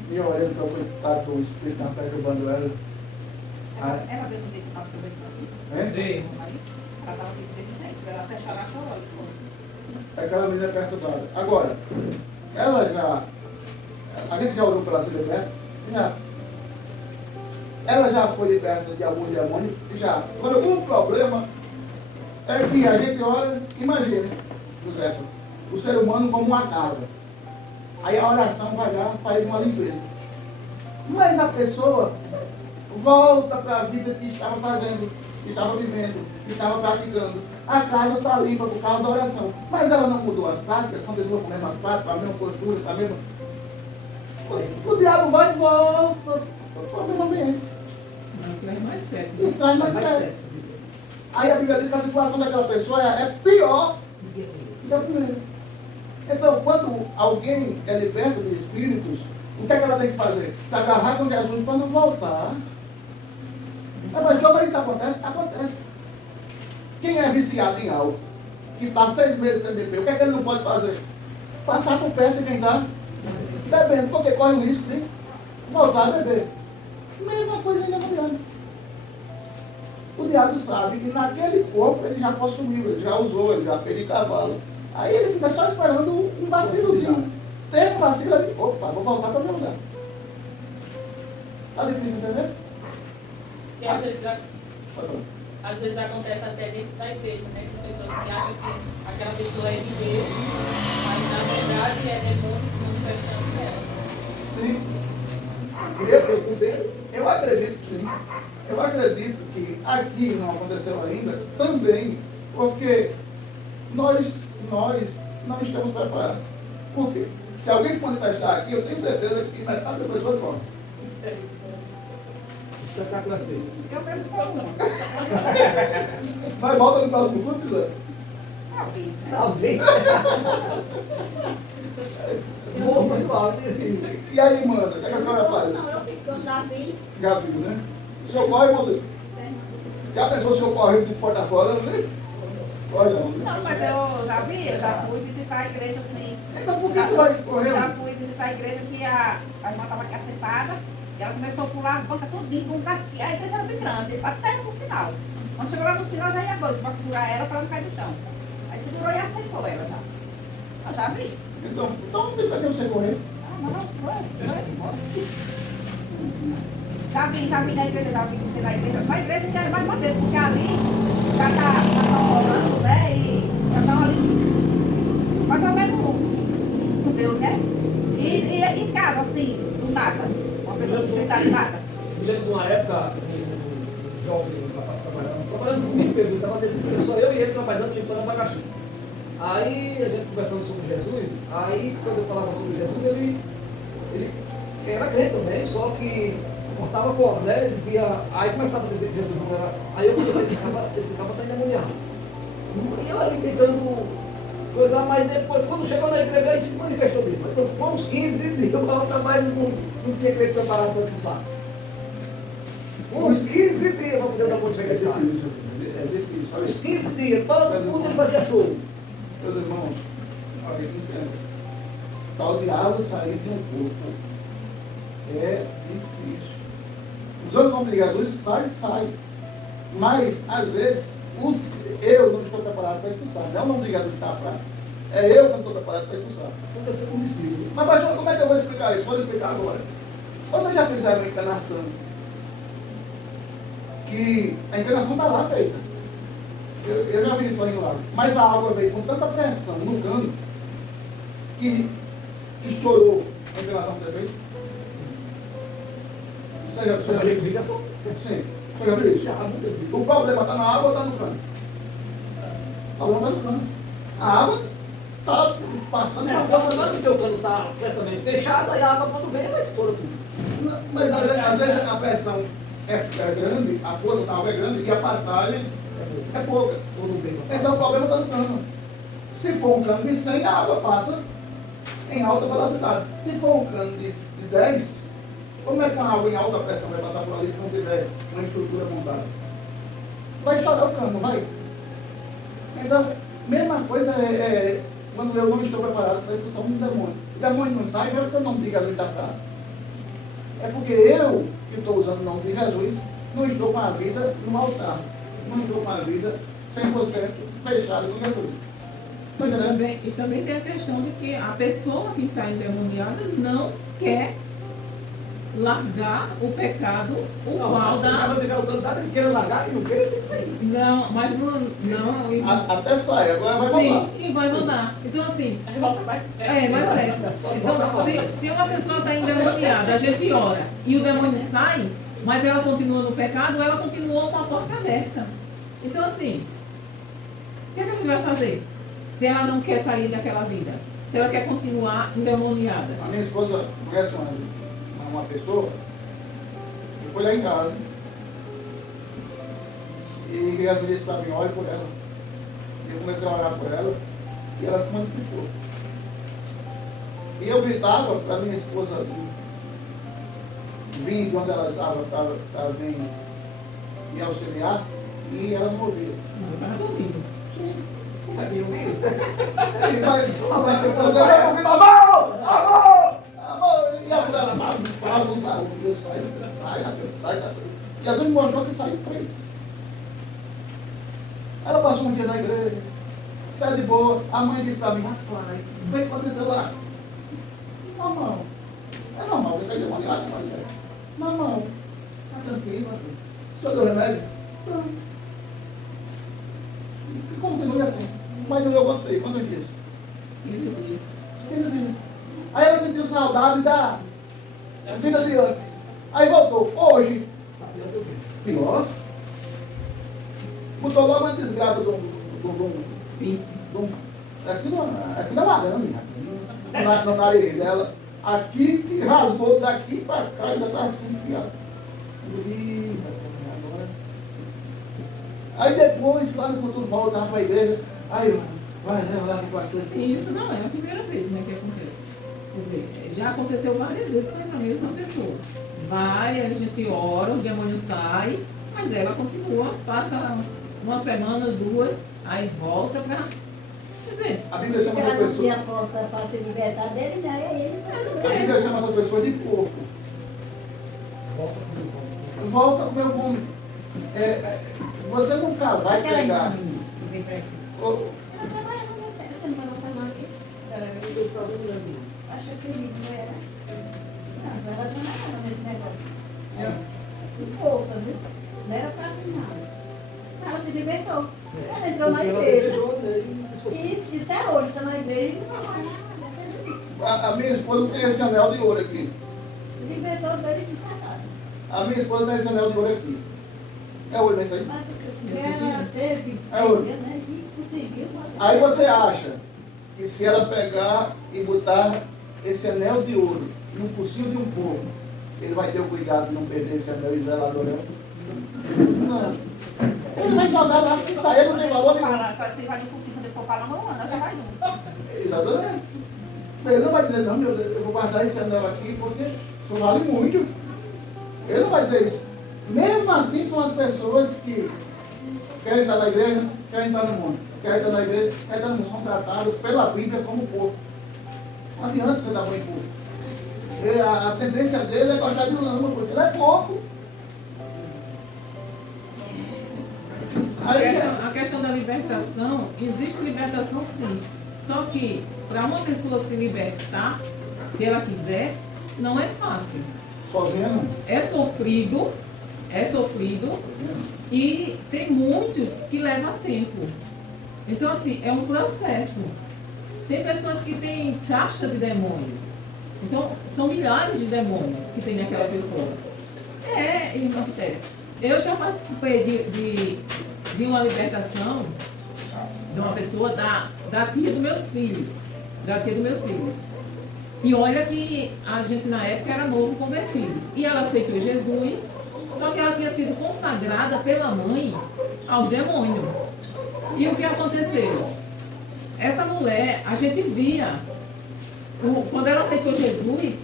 E eu olhando para o coitado, o espírito estava perturbando ela. Ela mesmo que estava conversando. É? Sim. Ela estava aqui, ela até chorar, chorou. Aquela menina perturbada. Agora, ela já. A gente já orou para ela ser liberta? Já. Ela já foi liberta de algum demônio? Já. Agora, o problema é que a gente olha, imagina, José, o ser humano como uma casa. Aí a oração vai lá, faz uma limpeza. Mas a pessoa volta para a vida que estava fazendo, que estava vivendo, que estava praticando. A casa está limpa por causa da oração. Mas ela não mudou as práticas, continua com as mesmas práticas, a mesma postura, a mesma. O diabo vai e volta para o mesmo ambiente. Não, traz mais certo. E traz mais sério. Aí a Bíblia diz que a situação daquela pessoa é pior do que a primeira. Então, quando alguém é liberto de espíritos, o que é que ela tem que fazer? Se agarrar com Jesus para não voltar. Mas como isso acontece? Acontece. Quem é viciado em álcool, que está 6 meses sem beber, o que é que ele não pode fazer? Passar por perto de quem está bebendo, porque corre o risco de voltar a beber. Mesma coisa ainda não. O diabo sabe que naquele corpo ele já possuiu, ele já usou, ele já fez de cavalo. Aí ele fica só esperando um vacilozinho. Tem um vacilo ali, opa, vou voltar para o meu lugar. Está difícil entender? E às vezes acontece até dentro da igreja, né? Tem pessoas que acham que aquela pessoa é de Deus, mas na verdade é demônio se manifestando nela. Sim. Eu acredito, sim. Eu acredito que aqui não aconteceu ainda também, porque nós não estamos preparados. Por quê? Se alguém se manifestar aqui, eu tenho certeza que metade das pessoas morrem. Espetacular. Eu pego só uma. Mas volta no próximo culto, José. Talvez, né? Talvez. Morro muito alto, assim. E aí, mano, o que a senhora faz? Não, eu fico, eu já vi. Já fico, né? O senhor corre, moço? Já pensou se eu correndo de porta fora, né? Olha, Não, mas eu já vi, eu já fui visitar a igreja assim. Então por que tu vai correr? Já fui visitar a igreja que a irmã estava aqui assentada e ela começou a pular as bancas tudinho, vamos daqui. A igreja era bem grande, até no final. Quando chegou lá no final, já ia dois para segurar ela para não cair no chão. Aí segurou e aceitou ela já. Eu já vi. Então não tem pra que você correr. Ah, não, foi, moça. Já vi na igreja, já vi você na igreja. Na igreja que é mais madeira, porque ali já tá orando, né? E já estão ali. Mais ou menos com Deus, né? E em casa, assim, do nada. Uma pessoa sustentada de nada. Me lembro de uma época, um jovem rapaz trabalhando comigo, Pedro, estava decidindo, só eu e ele trabalhando, limpando abacaxi. Aí a gente conversando sobre Jesus, aí quando eu falava sobre Jesus, ele era crente também, só que cortava fora, né? Ele dizia, aí começava a dizer que Jesus não era. Aí eu comecei, esse cara está endemoniado. E eu ali tentando coisar, mas depois, quando chegou na igreja, aí se manifestou mesmo. Então foi uns 15 dias, o meu trabalho não tinha crente preparado para expulsar. Uns 15 dias para poder dar conta de esse cara. É difícil. Uns 15 dias, todo mundo ele fazia show. Meus irmãos, alguém entende. Tal diabo sair de um corpo é difícil. Usando o nome de Jesus, sai. Mas, às vezes, eu não estou preparado para expulsar. Não é o nome de Jesus que está fraco. É eu que não estou preparado para expulsar. Aconteceu com o discípulo. Mas, pastor, como é que eu vou explicar isso? Vou explicar agora. Vocês já fizeram a encarnação? Que a encarnação está lá feita. Eu já vi isso aí lá. Mas a água veio com tanta pressão no cano que estourou a encarnação que foi feita. Você já viu? Ligação. Sim. Você já viu isso? Já, muitas vezes. O problema está na água ou está no cano? O problema está no cano. A água está passando É, para força fora. que o cano está certamente fechado, aí a água quando vem, ela estoura tudo. Mas às vezes a pressão é grande, a força da água é grande e a passagem é pouca. Ou não vem passar. Então o problema está no cano. Se for um cano de 100, a água passa em alta velocidade. Se for um cano de 10, como é que uma água em alta pressão vai passar por ali se não tiver uma estrutura montada? Vai estourar o cano, não vai? Então, mesma coisa é quando eu não estou preparado para a expulsão do demônio. O demônio não sai, não é porque o nome de Jesus está fraco. É porque eu, que estou usando o nome de Jesus, não estou com a vida no altar. Não estou com a vida 100% fechada com Jesus. Está entendendo? E também tem a questão de que a pessoa que está endemoniada não quer largar o pecado, o Não, qual se o cara dá. vai pegar o cano, ele quer largar e não quer, ele tem que sair. Não, mas não. Até sai, agora vai Sim, voltar. e vai mudar. Então, assim, Aí volta mais certo. é mais certo. Então, se uma pessoa está endemoniada, a gente ora e o demônio sai, mas ela continua no pecado, ela continuou com a porta aberta. Então, assim, o que a gente vai fazer? Se ela não quer sair daquela vida, se ela quer continuar endemoniada. A minha esposa conhece uma pessoa que foi lá em casa e Jesus disse para mim, olhe por ela. E eu comecei a orar por ela e ela se modificou. E eu gritava para minha esposa vir de onde ela estava vindo e auxiliar, e ela não ouvia. Não, eu estava dormindo. Sim. Como é que eu vi? Sim, mas eu ouvi, amor! E a mulher, o filho sai. Jesus me mostrou que saiu 3. Ela passou um dia na igreja, está de boa. A mãe disse para mim, rapaz, vem com o celular. Normal. É normal, você é demoniado, mas é. Normal. Está tranquilo, o senhor deu remédio? Não. E continua assim. Mas durou quantos dias? 15 dias. 15 dias. Aí ela sentiu saudade da vida de antes. Aí voltou. Hoje, pior. Botou logo uma desgraça aqui na varanda, no nariz dela. Aqui que rasgou daqui para cá, ainda está assim, enfiado. Aí depois, lá no futuro, voltava para a igreja. Aí vai lá no pastor. Sim, isso não é a primeira vez, né, que acontece. Quer dizer, já aconteceu várias vezes com essa mesma pessoa. Vai, a gente ora, o demônio sai, mas ela continua, passa uma semana, 2, aí volta para. Quer dizer, A Bíblia chama Ela essas não tinha pessoas. força para se libertar dele, né? É ele. A Bíblia chama essas pessoas de porco. Volta pro meu vômito. Você nunca vai Aquela pegar. irmãzinha que veio pra aqui. o- Ela trabalha com você. Você não vai não aqui? Acho que esse vídeo não era. Não, ela não era nesse negócio. Com força, viu? Não era fraca, não. Ela se libertou. Ela entrou na Porque ela igreja. beijou nele e se esforçou. E até hoje está na igreja e não faz mais nada. A minha esposa tem esse anel de ouro aqui. Se libertou dele e se sataram. A minha esposa tem esse anel de ouro aqui. É ouro, não é isso aí? Mas porque ela teve É hoje. né? E conseguiu fazer. Aí você acha que se ela pegar e botar esse anel de ouro no focinho de um porco, ele vai ter o cuidado de não perder esse anel e zelar do anel? Não. Ele vai jogar lá, porque para ele não tem valor nenhum. Se vai de focinho, quando ele for para a mão, já vai junto. Exatamente. Ele não vai dizer, não, meu Deus, eu vou guardar esse anel aqui porque isso vale muito. Ele não vai dizer isso. Mesmo assim, são as pessoas que querem estar na igreja, querem estar no mundo. Querem estar na igreja, querem estar no mundo. São tratadas pela Bíblia como porco. Não adianta você dar banho em porco. A tendência dele é gostar de lama, porque ele é porco. Aí, a questão da libertação, existe libertação sim. Só que para uma pessoa se libertar, se ela quiser, não é fácil. sozinha não. É sofrido e tem muitos que levam tempo. Então, assim, é um processo. Tem pessoas que têm caixa de demônios. Então, são milhares de demônios que tem naquela pessoa. Irmã Quitéria, eu já participei de uma libertação de uma pessoa da tia dos meus filhos. Da tia dos meus filhos. E olha que a gente na época era novo convertido. E ela aceitou Jesus, só que ela tinha sido consagrada pela mãe aos demônios. E o que aconteceu? Essa mulher, a gente via, quando ela aceitou Jesus,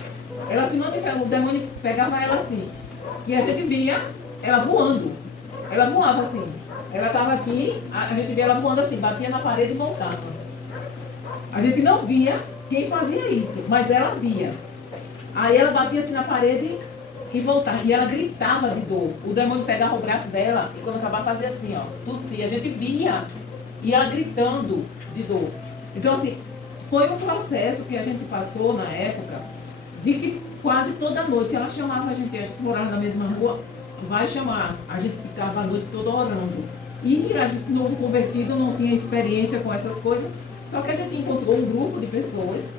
ela se manifestava, o demônio pegava ela assim. E a gente via ela voando. Ela voava assim. Ela estava aqui, a gente via ela voando assim, batia na parede e voltava. A gente não via quem fazia isso, mas ela via. Aí ela batia assim na parede e voltava. E ela gritava de dor. O demônio pegava o braço dela e quando acabava fazia assim, ó, tossia. A gente via. E ela gritando de dor. Então, assim, foi um processo que a gente passou na época de que quase toda noite ela chamava a gente morava na mesma rua, vai chamar. A gente ficava a noite toda orando. E a gente, novo convertido, não tinha experiência com essas coisas. Só que a gente encontrou um grupo de pessoas,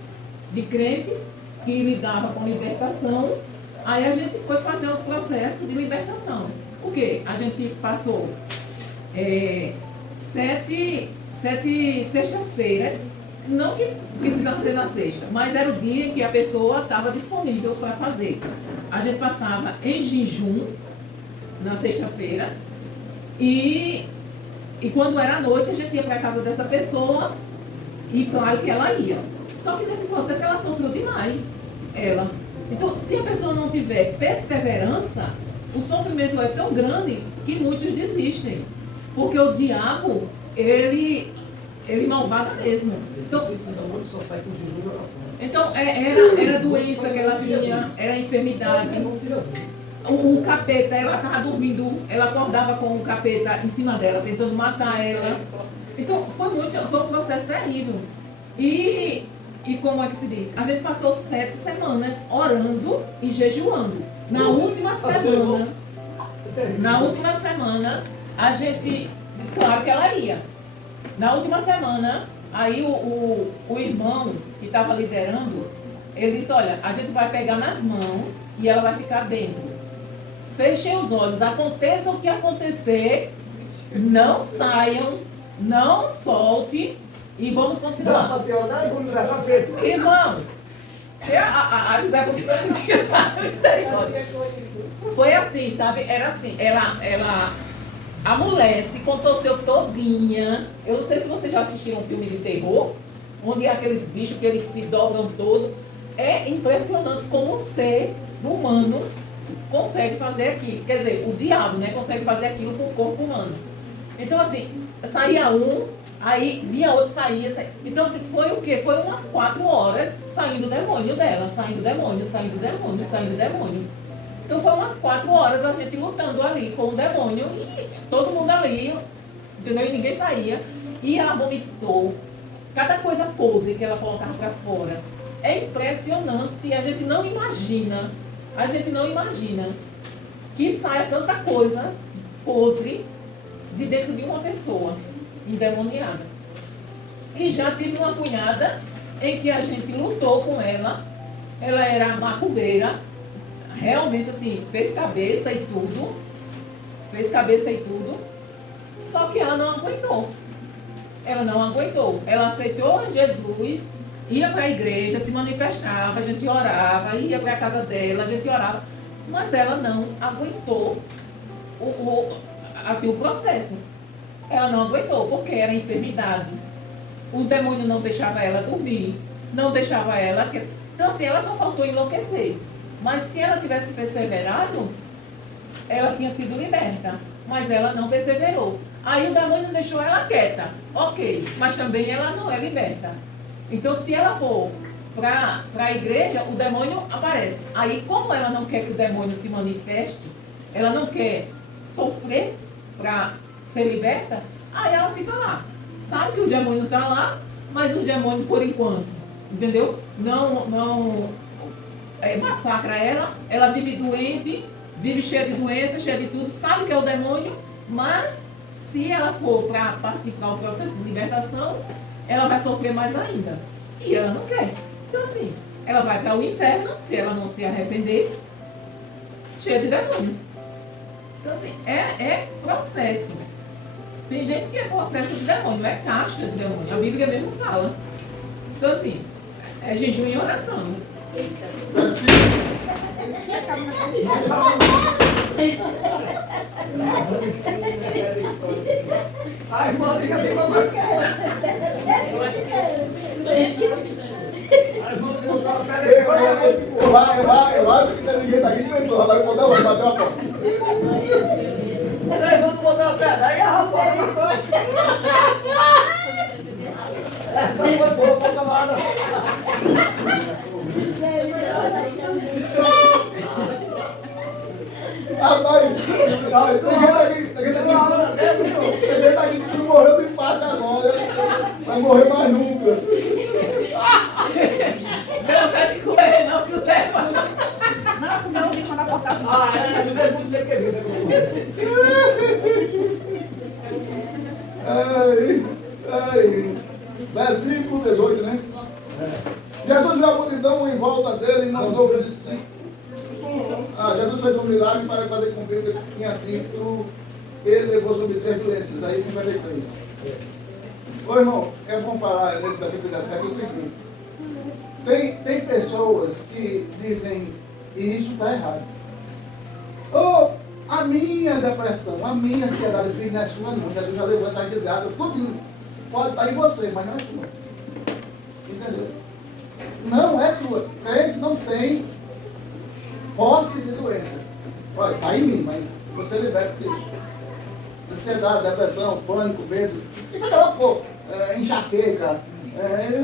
de crentes, que lidavam com libertação. Aí a gente foi fazer o processo de libertação. O quê? A gente passou 7 sextas-feiras, não que precisava ser na sexta, mas era o dia em que a pessoa estava disponível para fazer. A gente passava em jejum, na sexta-feira, e quando era à noite a gente ia para a casa dessa pessoa, e claro que ela ia. Só que nesse processo ela sofreu demais, ela. Então, se a pessoa não tiver perseverança, o sofrimento é tão grande que muitos desistem. Porque o diabo, ele malvada mesmo. Só sai com jejum e oração. Então, era doença que ela tinha, era enfermidade. O capeta, ela estava dormindo, ela acordava com o capeta em cima dela, tentando matar ela. Então, foi um processo terrível. E como é que se diz? A gente passou 7 semanas orando e jejuando. Na última semana, a gente, claro que ela ia. Na última semana, aí o irmão que estava liderando, ele disse, olha, a gente vai pegar nas mãos e ela vai ficar dentro. Fechem os olhos, aconteça o que acontecer, não saiam, não solte e vamos continuar. Irmãos, se a José continua misericórdia. Foi assim, sabe? Era assim, a mulher se contorceu todinha. Eu não sei se vocês já assistiram um filme de terror, onde aqueles bichos que eles se dobram todo. É impressionante como um ser humano consegue fazer aquilo. Quer dizer, o diabo, né, consegue fazer aquilo com o corpo humano. Então, assim, saía um, Aí vinha outro, saía. Então, se foi o quê? Foi umas 4 horas saindo o demônio dela, saindo o demônio, saindo o demônio, saindo o demônio. Então, foi umas 4 horas a gente lutando ali com o demônio e todo mundo ali, entendeu? E ninguém saía. E ela vomitou cada coisa podre que ela colocava para fora. É impressionante, a gente não imagina que saia tanta coisa podre de dentro de uma pessoa endemoniada. E já tive uma cunhada em que a gente lutou com ela. Ela era macumbeira, realmente assim, fez cabeça e tudo. Só que ela não aguentou. Ela aceitou Jesus, ia para a igreja, se manifestava, a gente orava, ia para a casa dela, a gente orava. Mas ela não aguentou o processo. Ela não aguentou, porque era enfermidade. O demônio não deixava ela dormir, não deixava ela... Então, assim, ela só faltou enlouquecer. Mas se ela tivesse perseverado, ela tinha sido liberta. Mas ela não perseverou. Aí o demônio deixou ela quieta. Ok, mas também ela não é liberta. Então, se ela for para a igreja, o demônio aparece. Aí, como ela não quer que o demônio se manifeste, ela não quer sofrer para ser liberta, aí ela fica lá. Sabe que o demônio está lá, mas o demônio, por enquanto, entendeu? Não massacra ela vive doente, vive cheia de doença, cheia de tudo, sabe que é o demônio, mas se ela for para partir para o processo de libertação, ela vai sofrer mais ainda. E ela não quer. Então, assim, ela vai para o inferno, se ela não se arrepender, cheia de demônio. Então, assim, é processo. Tem gente que é processo de demônio, é caixa de demônio. A Bíblia mesmo fala. Então, assim, é jejum e oração. A irmã fica bem como eu quero. Eu acho que A irmã botou a pedra Eu acho que ninguém tá aqui que pensou, rapaz, vou dar uma, bateu a porta. a irmã botou a pedra, aí a rapaz. Essa foi boa pra camarada. Rapaz, ninguém tá aqui que morreu de infarto agora. Vai morrer mais nunca. não quero te correr, não, Josefa. Não, porque eu vi quando a porta abriu. Não é muito querido. Versículo 18, né? Jesus viu a multidão em volta dele e mandou para discípulos. Jesus fez um milagre para fazer cumprir o que ele tinha dito. Ele levou sobre si as doenças. Aí 53. Ô irmão, é bom falar nesse versículo 17 o seguinte. Tem pessoas que dizem, e isso está errado. A minha depressão, a minha ansiedade, filho, não é sua não. Jesus já levou essa desgraça. Tudo pode estar em você, mas não é sua. Entendeu? Não é sua. Crente não tem posse de doença. Olha, está em mim, mas você liberta disso. Ansiedade, depressão, pânico, medo, o que ela for, enxaqueca,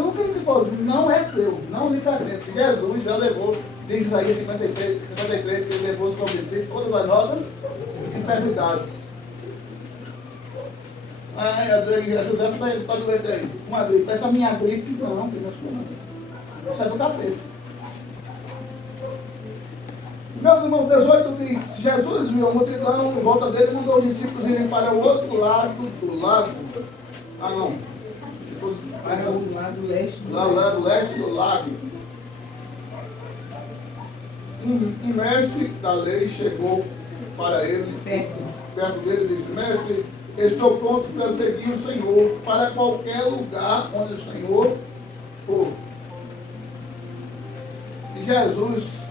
o que for, não é seu, não lhe pertence. Jesus já levou, diz Isaías 53, que ele levou sobre si todas as nossas enfermidades. A José está doente aí. Uma gripe, essa minha gripe, não, filho, não é sua não. Isso é do capeta. Meus irmãos, 18 diz, Jesus viu a multidão em volta dele e mandou os discípulos irem para o outro lado do lago. Para o lado leste. Lá do lado leste do lago. Um mestre da lei chegou para ele, perto dele, e disse, mestre, estou pronto para seguir o Senhor para qualquer lugar onde o Senhor for. E Jesus,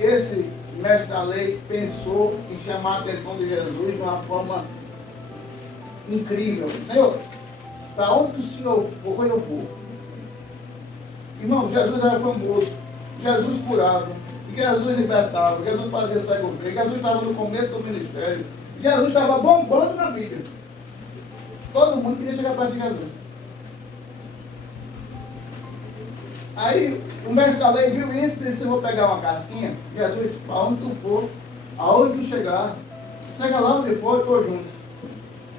esse mestre da lei, pensou em chamar a atenção de Jesus de uma forma incrível. Senhor, para onde o Senhor for, eu vou. Irmão, Jesus era famoso, Jesus curava, Jesus libertava, Jesus fazia cego ver, Jesus estava no começo do ministério, Jesus estava bombando na Bíblia. Todo mundo queria chegar perto de Jesus. Aí o mestre da lei viu isso e disse: eu vou pegar uma casquinha. Jesus, para onde tu for, aonde tu chegar, chega lá onde for, eu estou junto.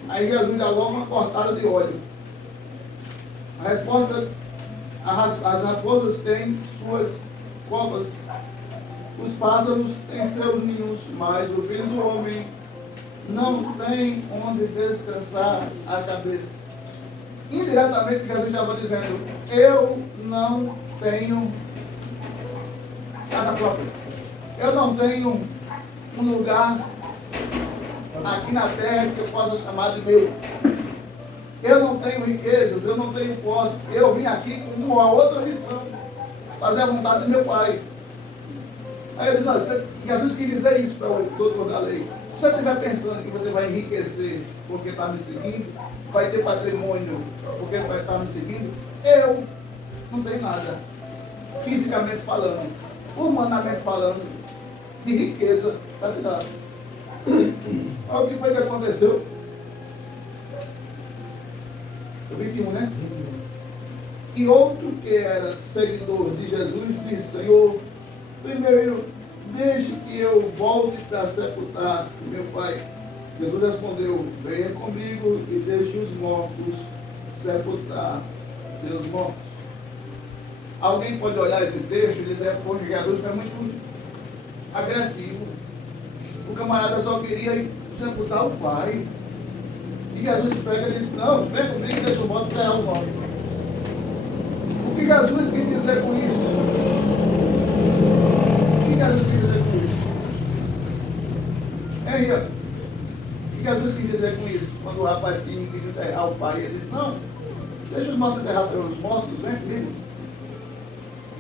Aí Jesus dá logo uma cortada de óleo. A resposta: as raposas têm suas covas, os pássaros têm seus ninhos, mas o filho do homem não tem onde descansar a cabeça. Indiretamente, Jesus estava dizendo: eu não tenho casa própria. Eu não tenho um lugar aqui na terra que eu possa chamar de meu. Eu não tenho riquezas, eu não tenho posse. Eu vim aqui com uma outra missão: fazer a vontade do meu Pai. Aí eu disse: olha, Jesus quis dizer isso para o doutor da lei. Se você estiver pensando que você vai enriquecer porque está me seguindo, vai ter patrimônio porque vai estar me seguindo, eu não tenho nada, fisicamente falando, humanamente falando, de riqueza para te dar. Olha o que foi que aconteceu. 21, né? E outro que era seguidor de Jesus disse: Senhor, primeiro, deixe que eu volte para sepultar meu pai. Jesus respondeu: venha comigo e deixe os mortos sepultar seus mortos. Alguém pode olhar esse texto e dizer: pô, Jesus foi muito agressivo. O camarada só queria ir sepultar o pai. E Jesus pega e diz: não, vem comigo e deixa o morto enterrar o morto. O que Jesus quis dizer com isso? O que Jesus quis dizer com isso? É, Ria. O que Jesus quis dizer com isso? Quando o rapaz quis enterrar o pai, ele disse: não, deixa os mortos enterrar pelos mortos, vem comigo.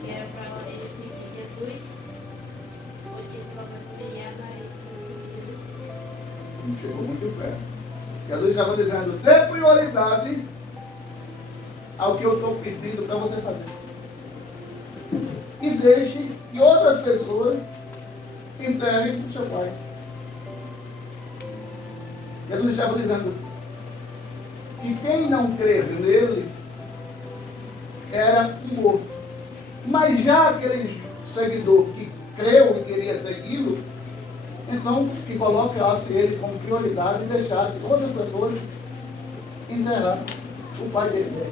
Que era para ele seguir Jesus, ou disse que ele ia para ele seguir Jesus. Não chegou muito perto. Jesus estava dizendo: dê prioridade ao que eu estou pedindo para você fazer. E deixe que outras pessoas enterrem o seu pai. Jesus estava dizendo que quem não crer nele era morto. Mas já aquele seguidor que creu e queria segui-lo, então que colocasse ele como prioridade e deixasse outras pessoas enterrar o pai dele.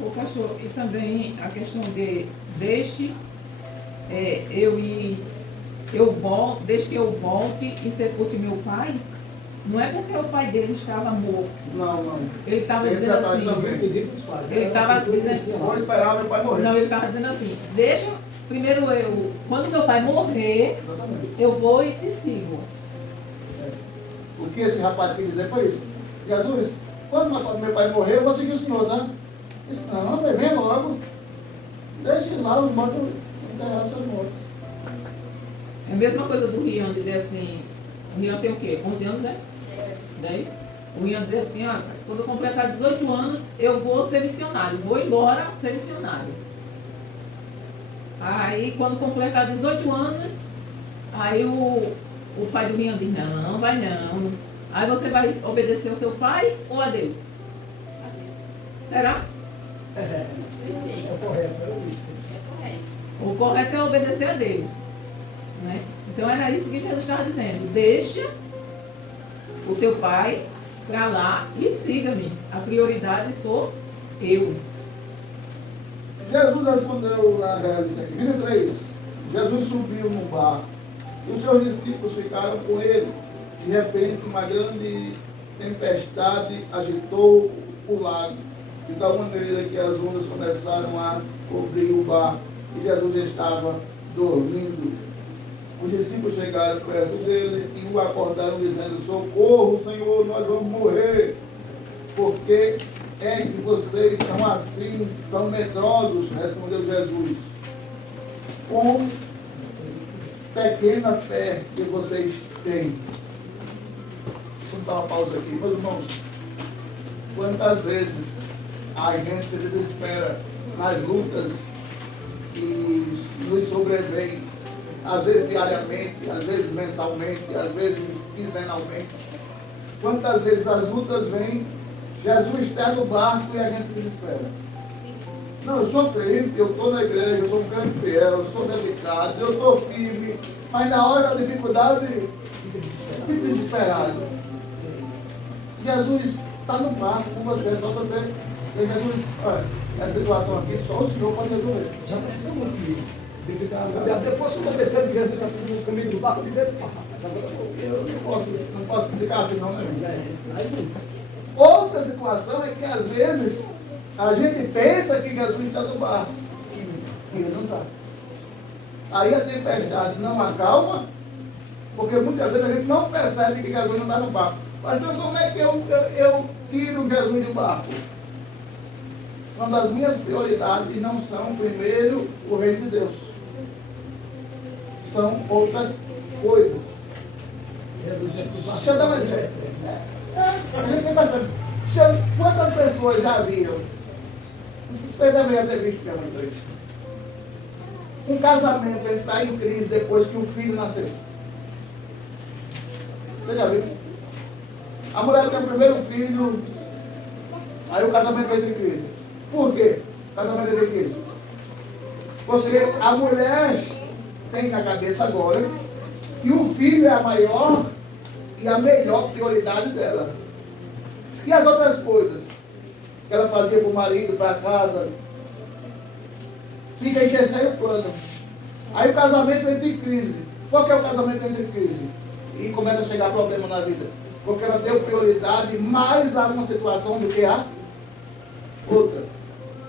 O pastor, e também a questão de deixe deixe que eu volte e sepulte meu pai. Não é porque o pai dele estava morto. Não, não. Ele estava Esse dizendo detalhe assim. também. Pedir para os pais. Ele estava dizendo. Vou esperar meu pai morrer. Não, ele estava dizendo assim, deixa, primeiro quando meu pai morrer, Exatamente. eu vou e te sigo. O que esse rapaz quis dizer foi isso: Jesus, quando meu pai morrer, eu vou seguir o senhor, tá? Ele disse: não, vem logo. Deixe lá os mortos enterrar os seus mortos. É a mesma coisa do Rian dizer assim, o Rian tem o quê? 11 anos, né? 10? O Rian dizer assim: ó, quando eu completar 18 anos, eu vou ser missionário, vou embora ser missionário. Aí, quando completar 18 anos, aí o pai do Rian diz: não, vai não. Aí você vai obedecer ao seu pai ou a Deus? Será? É Sim, correto, eu vi. é correto. O correto é obedecer a Deus. Né? Então era isso que Jesus estava dizendo: deixa o teu pai para lá e siga-me. A prioridade sou eu. Jesus respondeu na realidade aqui. 23. Jesus subiu num barco e os seus discípulos ficaram com ele. De repente, uma grande tempestade agitou o lago, de tal maneira que as ondas começaram a cobrir o barco e Jesus estava dormindo. Os discípulos chegaram perto dele e o acordaram dizendo: socorro, Senhor, nós vamos morrer. Porque é que vocês são assim, tão medrosos? Respondeu Jesus. Com pequena fé que vocês têm. Vamos dar uma pausa aqui, meus irmãos. Quantas vezes a gente se desespera nas lutas que nos sobrevêm, às vezes diariamente, às vezes mensalmente, às vezes quinzenalmente. quantas vezes as lutas vêm, Jesus está no barco e a gente se desespera. Não, eu sou crente, eu estou na igreja, eu sou um crente fiel, eu sou dedicado, eu estou firme, mas na hora da dificuldade, fica desesperado. Jesus está no barco com você, só você. E Jesus, olha, essa situação aqui, só o Senhor pode resolver. Já aconteceu muito comigo. Depois que eu percebo que Jesus está no caminho do barco, eu digo, Eu não posso ficar assim não, né? Outra situação é que às vezes a gente pensa que Jesus está no barco. E ele não está. Aí a tempestade não acalma, porque muitas vezes a gente não percebe que Jesus não está no barco. Mas então como é que eu tiro Jesus do barco? Quando as minhas prioridades não são, primeiro, o reino de Deus. São outras coisas. Deixa eu dar um exemplo. A gente não percebe. Quantas pessoas já viram? Vocês deveriam ter visto que é muito isso. Um casamento entrar em crise depois que o filho nasceu. Você já viu? A mulher tem o primeiro filho, aí o casamento entra em crise. Por quê? O casamento entra em crise. Porque a mulher tem na cabeça agora que o filho é a maior e a melhor prioridade dela. E as outras coisas que ela fazia para o marido, para a casa, fica em terceiro plano. Aí o casamento entra em crise. Por que o casamento entra em crise? E começa a chegar problema na vida. Porque ela deu prioridade mais a uma situação do que a outra.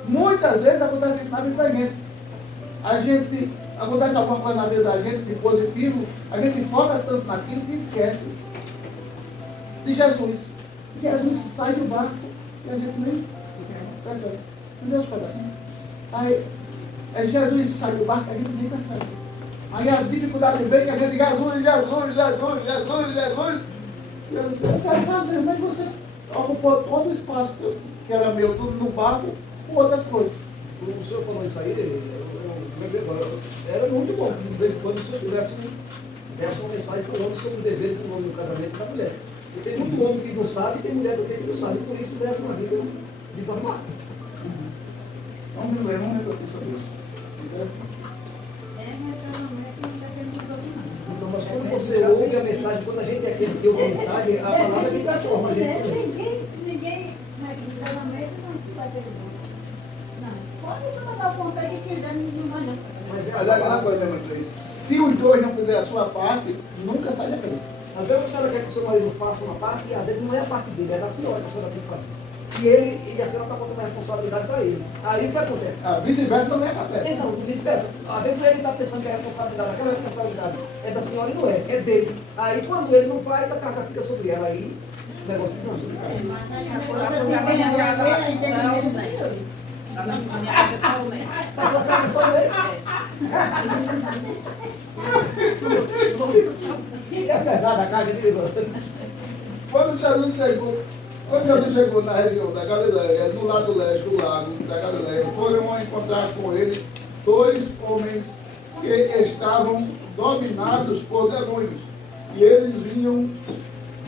Muitas vezes acontece isso na vida da gente. Acontece alguma coisa na vida da gente de positivo, a gente foca tanto naquilo que esquece de Jesus. Jesus sai do barco e a gente nem percebe. Meu Deus, pode assim. Aí Jesus sai do barco e a gente nem percebe. Aí a dificuldade vem que a gente Jesus. Eu quero fazer, mas você ocupou todo o espaço que era meu, tudo no barco, com outras coisas. O senhor falou isso aí, era muito bom que de vez em quando o senhor tivesse uma mensagem falando sobre o dever do homem no casamento da mulher. Porque tem muito homem que não sabe e tem mulher também que não sabe, e por isso deve uma vida desarmada. Vamos refletir sobre isso. Então, mas quando você ouve a mensagem, quando a gente é aquele que ouve a mensagem, a palavra que transforma a gente. Ninguém, casamento não vai ter bom. Não, pode mandar o conselho que quiser, não vai não. Mas é aquela coisa, meu Deus. Se os dois não fizerem a sua parte, nunca sai da frente. Às vezes a senhora quer que o seu marido faça uma parte e às vezes não é a parte dele, é da senhora que a senhora tem que fazer. E a senhora está botando a responsabilidade para ele. Aí o que acontece? Vice-versa também acontece. Então, vice-versa. Às vezes ele está pensando que a responsabilidade, aquela responsabilidade é da senhora e não é, é dele. Aí quando ele não faz, a carga fica sobre ela. Aí o negócio desanda. Você se entender, a entendimento dele. A minha casa é só o médico. Mas a carga só dele. É pesada a carga dele. Quando Jesus chegou na região da Galileia, do lado leste do lago da Galileia, foram a encontrar com ele dois homens que estavam dominados por demônios. E eles vinham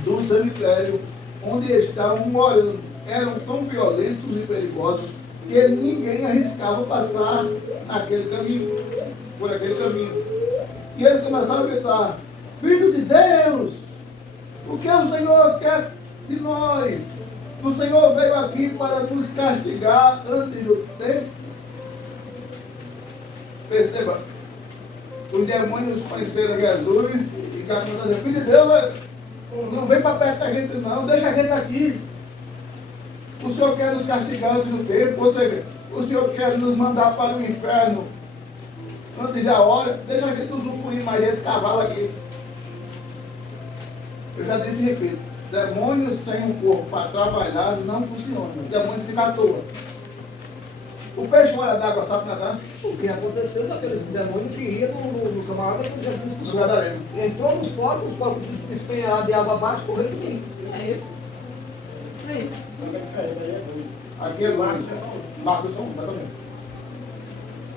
do cemitério onde estavam morando. Eram tão violentos e perigosos que ninguém arriscava passar por aquele caminho. E eles começaram a gritar: Filho de Deus, o que o Senhor quer de nós? O Senhor veio aqui para nos castigar antes do tempo. Perceba, os demônios conheceram Jesus e caminharam: Filho de Deus, não vem para perto da gente não, deixa a gente aqui. O Senhor quer nos castigar antes do tempo, ou seja, o Senhor quer nos mandar para o inferno antes da hora, deixa a gente usufruir mais desse cavalo aqui. Eu já disse e repito, demônio sem um corpo para trabalhar não funciona, o demônio fica à toa. O peixe fora d'água sabe nadar? O que aconteceu daqueles demônios que ia no camarada com Jesus No expulsou. Gadareno. Entrou nos porcos espenharados de água abaixo, correu de mim. É isso? É isso. Só que é diferente, aí é dois. Aqui é dois. Marcos são um, exatamente.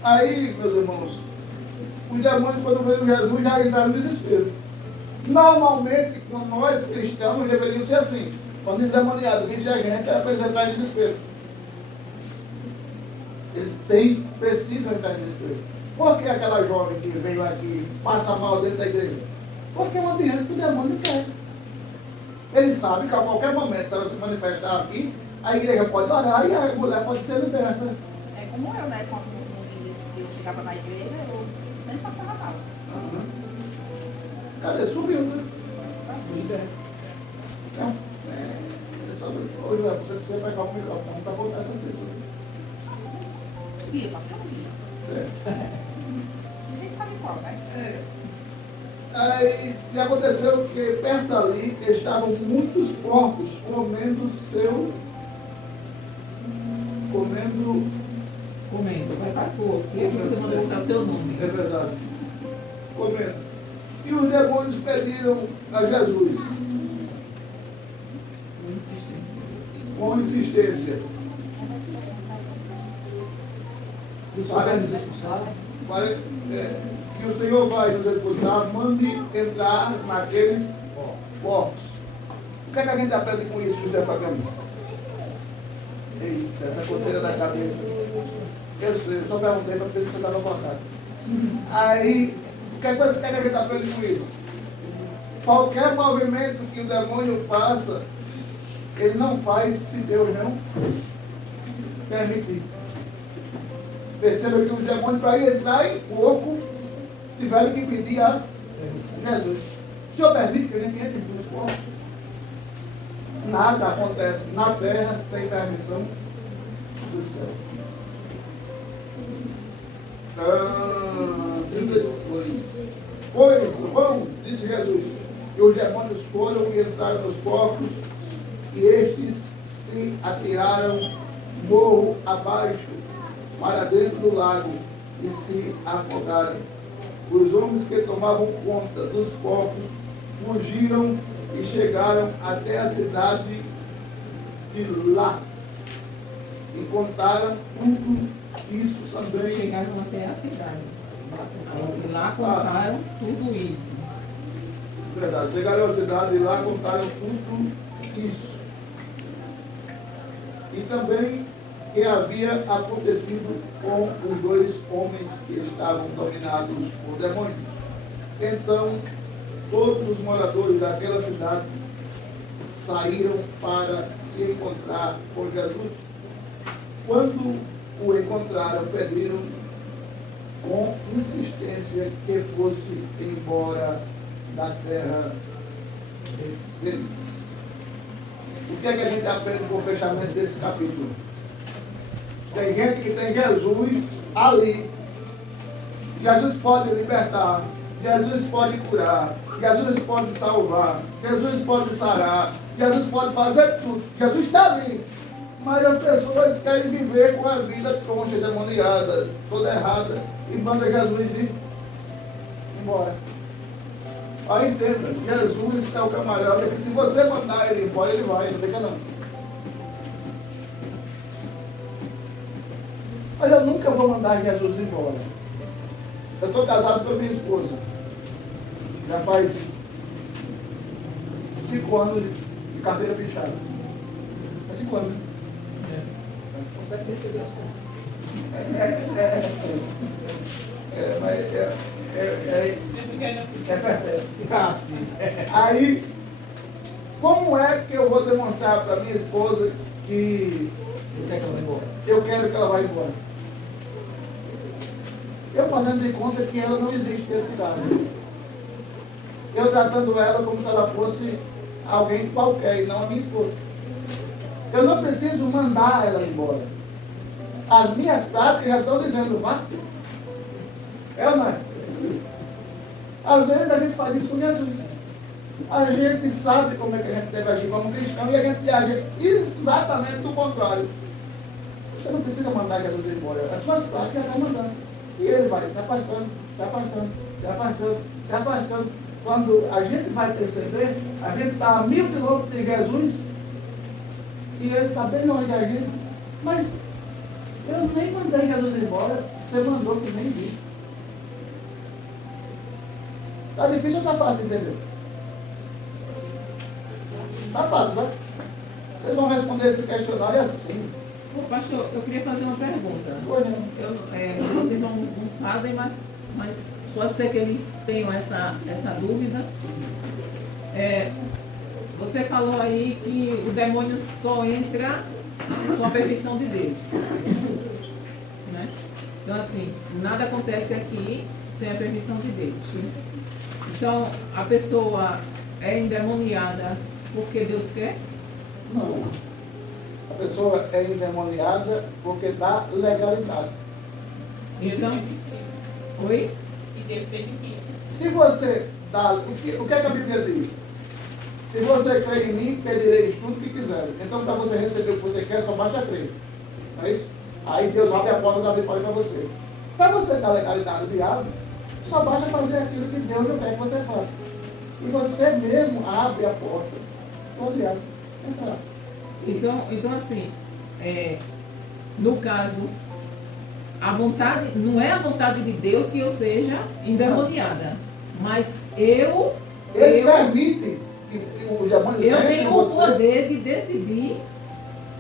Aí, meus irmãos, os demônios, quando veio Jesus, já entraram no desespero. Normalmente, com nós cristãos, deveria ser assim. Quando endemoniado visse a gente, era para eles entrar em desespero. Eles precisam entrar em desespero. Por que aquela jovem que veio aqui passa mal dentro da igreja? Porque é um ambiente que o demônio quer. Ele sabe que a qualquer momento, se ela se manifestar aqui, a igreja pode orar e a mulher pode ser liberta. É como eu, né? Quando eu chegava na igreja, eu sempre passava mal. Cadê? Subiu, né? Pois é. Então, hoje você precisa pegar o microfone para botar essa coisa. Via, porque eu não via. Certo. Ninguém sabe qual, né? Aí se aconteceu que perto dali estavam muitos porcos comendo. Comendo, vai para pouco. Porque você mandou botar o seu nome. É verdade. Comendo. E os demônios pediram a Jesus, com insistência, E o senhor vai nos expulsar? se o Senhor vai nos expulsar, mande entrar naqueles porcos. O que é que a gente aprende com isso, José Fabiano? Eita, essa coceira da cabeça. Eu sei, eu só perguntei para ver se você estava cortado. Aí, o que é que a gente aprende com isso? Qualquer movimento que o demônio faça, ele não faz se Deus não permitir. Perceba que os demônios, para entrar em porco, tiveram que pedir a Jesus. O Senhor permite que a gente entre nos porcos? Nada acontece na terra sem permissão do céu. 32. Pois vão, disse Jesus, e os demônios foram e entraram nos porcos, e estes se atiraram morro abaixo para dentro do lago e se afogaram. Os homens que tomavam conta dos porcos fugiram e chegaram até a cidade de lá e contaram tudo isso também. Chegaram até a cidade. E lá contaram tudo isso. Verdade, chegaram à cidade e lá contaram tudo isso. E também que havia acontecido com os dois homens que estavam dominados por demônios. Então, todos os moradores daquela cidade saíram para se encontrar com Jesus. Quando o encontraram, pediram com insistência que fosse embora da terra deles. O que é que a gente aprende com o fechamento desse capítulo? Tem gente que tem Jesus ali. Jesus pode libertar, Jesus pode curar, Jesus pode salvar, Jesus pode sarar, Jesus pode fazer tudo. Jesus está ali. Mas as pessoas querem viver com a vida troncha, demoniada, toda errada, e manda Jesus ir embora. Aí entenda, Jesus é o camarada que se você mandar ele embora, ele vai, não fica não. Mas eu nunca vou mandar Jesus embora. Eu estou casado com a minha esposa. Já faz 5 anos de carteira fechada. É 5 anos, né? Deve receber as contas. Aí, como é que eu vou demonstrar para minha esposa que Não quer que ela vá embora? eu quero que ela vá embora? Eu fazendo de conta que ela não existe dentro de casa. Eu tratando ela como se ela fosse alguém qualquer e não a minha esposa. Eu não preciso mandar ela embora. As minhas práticas já estão dizendo, vá. É ou não é? Às vezes a gente faz isso com Jesus. A gente sabe como é que a gente deve agir como cristão e a gente age exatamente do contrário. Você não precisa mandar Jesus embora. As suas práticas já estão mandando. E ele vai se afastando, se afastando, se afastando, se afastando. Quando a gente vai perceber, a gente está a 1000 quilômetros de Jesus e ele está bem longe da gente. Mas eu nem mandei Jesus embora, você mandou que nem vi. Está difícil ou está fácil de entender? Tá fácil, né? Vocês vão responder esse questionário assim. Ô, pastor, eu queria fazer uma pergunta. Oi, né? Meus irmãos não fazem, mas pode ser que eles tenham essa dúvida. Você falou aí que o demônio só entra com a permissão de Deus. Né? Então, assim, nada acontece aqui sem a permissão de Deus. Então, a pessoa é endemoniada porque Deus quer? Não. A pessoa é endemoniada porque dá legalidade. Então, oi? E Deus permitiu. Se você dá. O que é que a Bíblia diz? Se você crê em mim, pedireis tudo o que quiser. Então, para você receber o que você quer, só basta crer. Não é isso? Aí Deus abre a porta da vitória para você. Para você dar legalidade ao diabo, só basta fazer aquilo que Deus não quer que você faça. E você mesmo abre a porta para o diabo entrar. Então assim, no caso, a vontade, não é a vontade de Deus que eu seja endemoniada, mas Ele permite que o demônio eu entre em tenho o você. poder de decidir,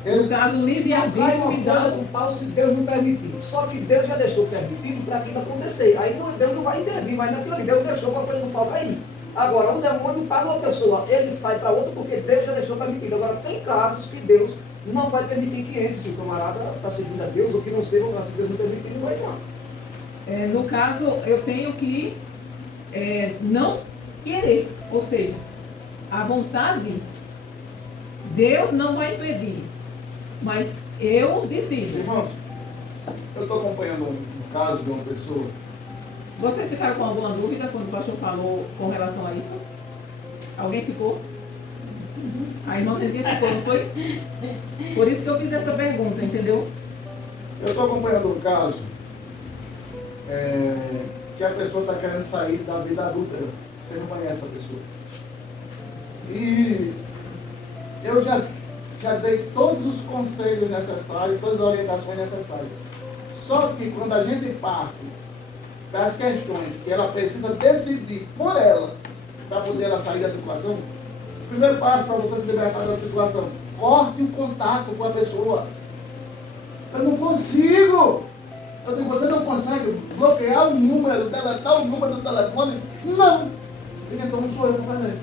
no Ele, caso, Vai livre-arbítrio uma me folha dá. com pau se Deus não permitir. Só que Deus já deixou permitido para aquilo acontecer. Aí Deus não vai intervir, mas naquilo ali Deus deixou para a folha do pau cair. Agora, o demônio paga uma pessoa, ele sai para outra porque Deus já deixou permitido. Agora, tem casos que Deus não vai permitir que entre. Se o camarada está seguindo a Deus, ou que não seja, se Deus não permitir, não vai entrar. No caso, eu tenho que não querer, ou seja, a vontade, Deus não vai impedir, mas eu decido. irmãos, eu estou acompanhando um caso de uma pessoa. Vocês ficaram com alguma dúvida quando o pastor falou com relação a isso? Alguém ficou? A irmã Terezinha ficou, não foi? Por isso que eu fiz essa pergunta, entendeu? Eu estou acompanhando um caso que a pessoa está querendo sair da vida adulta. Você não conhece a pessoa. E eu já dei todos os conselhos necessários, todas as orientações necessárias. Só que quando a gente parte das questões que ela precisa decidir por ela, para poder ela sair da situação, o primeiro passo para você se libertar da situação, corte o contato com a pessoa. Eu não consigo. Eu digo, você não consegue bloquear o número, deletar o número do telefone? Não. Então não sou eu que vou fazer.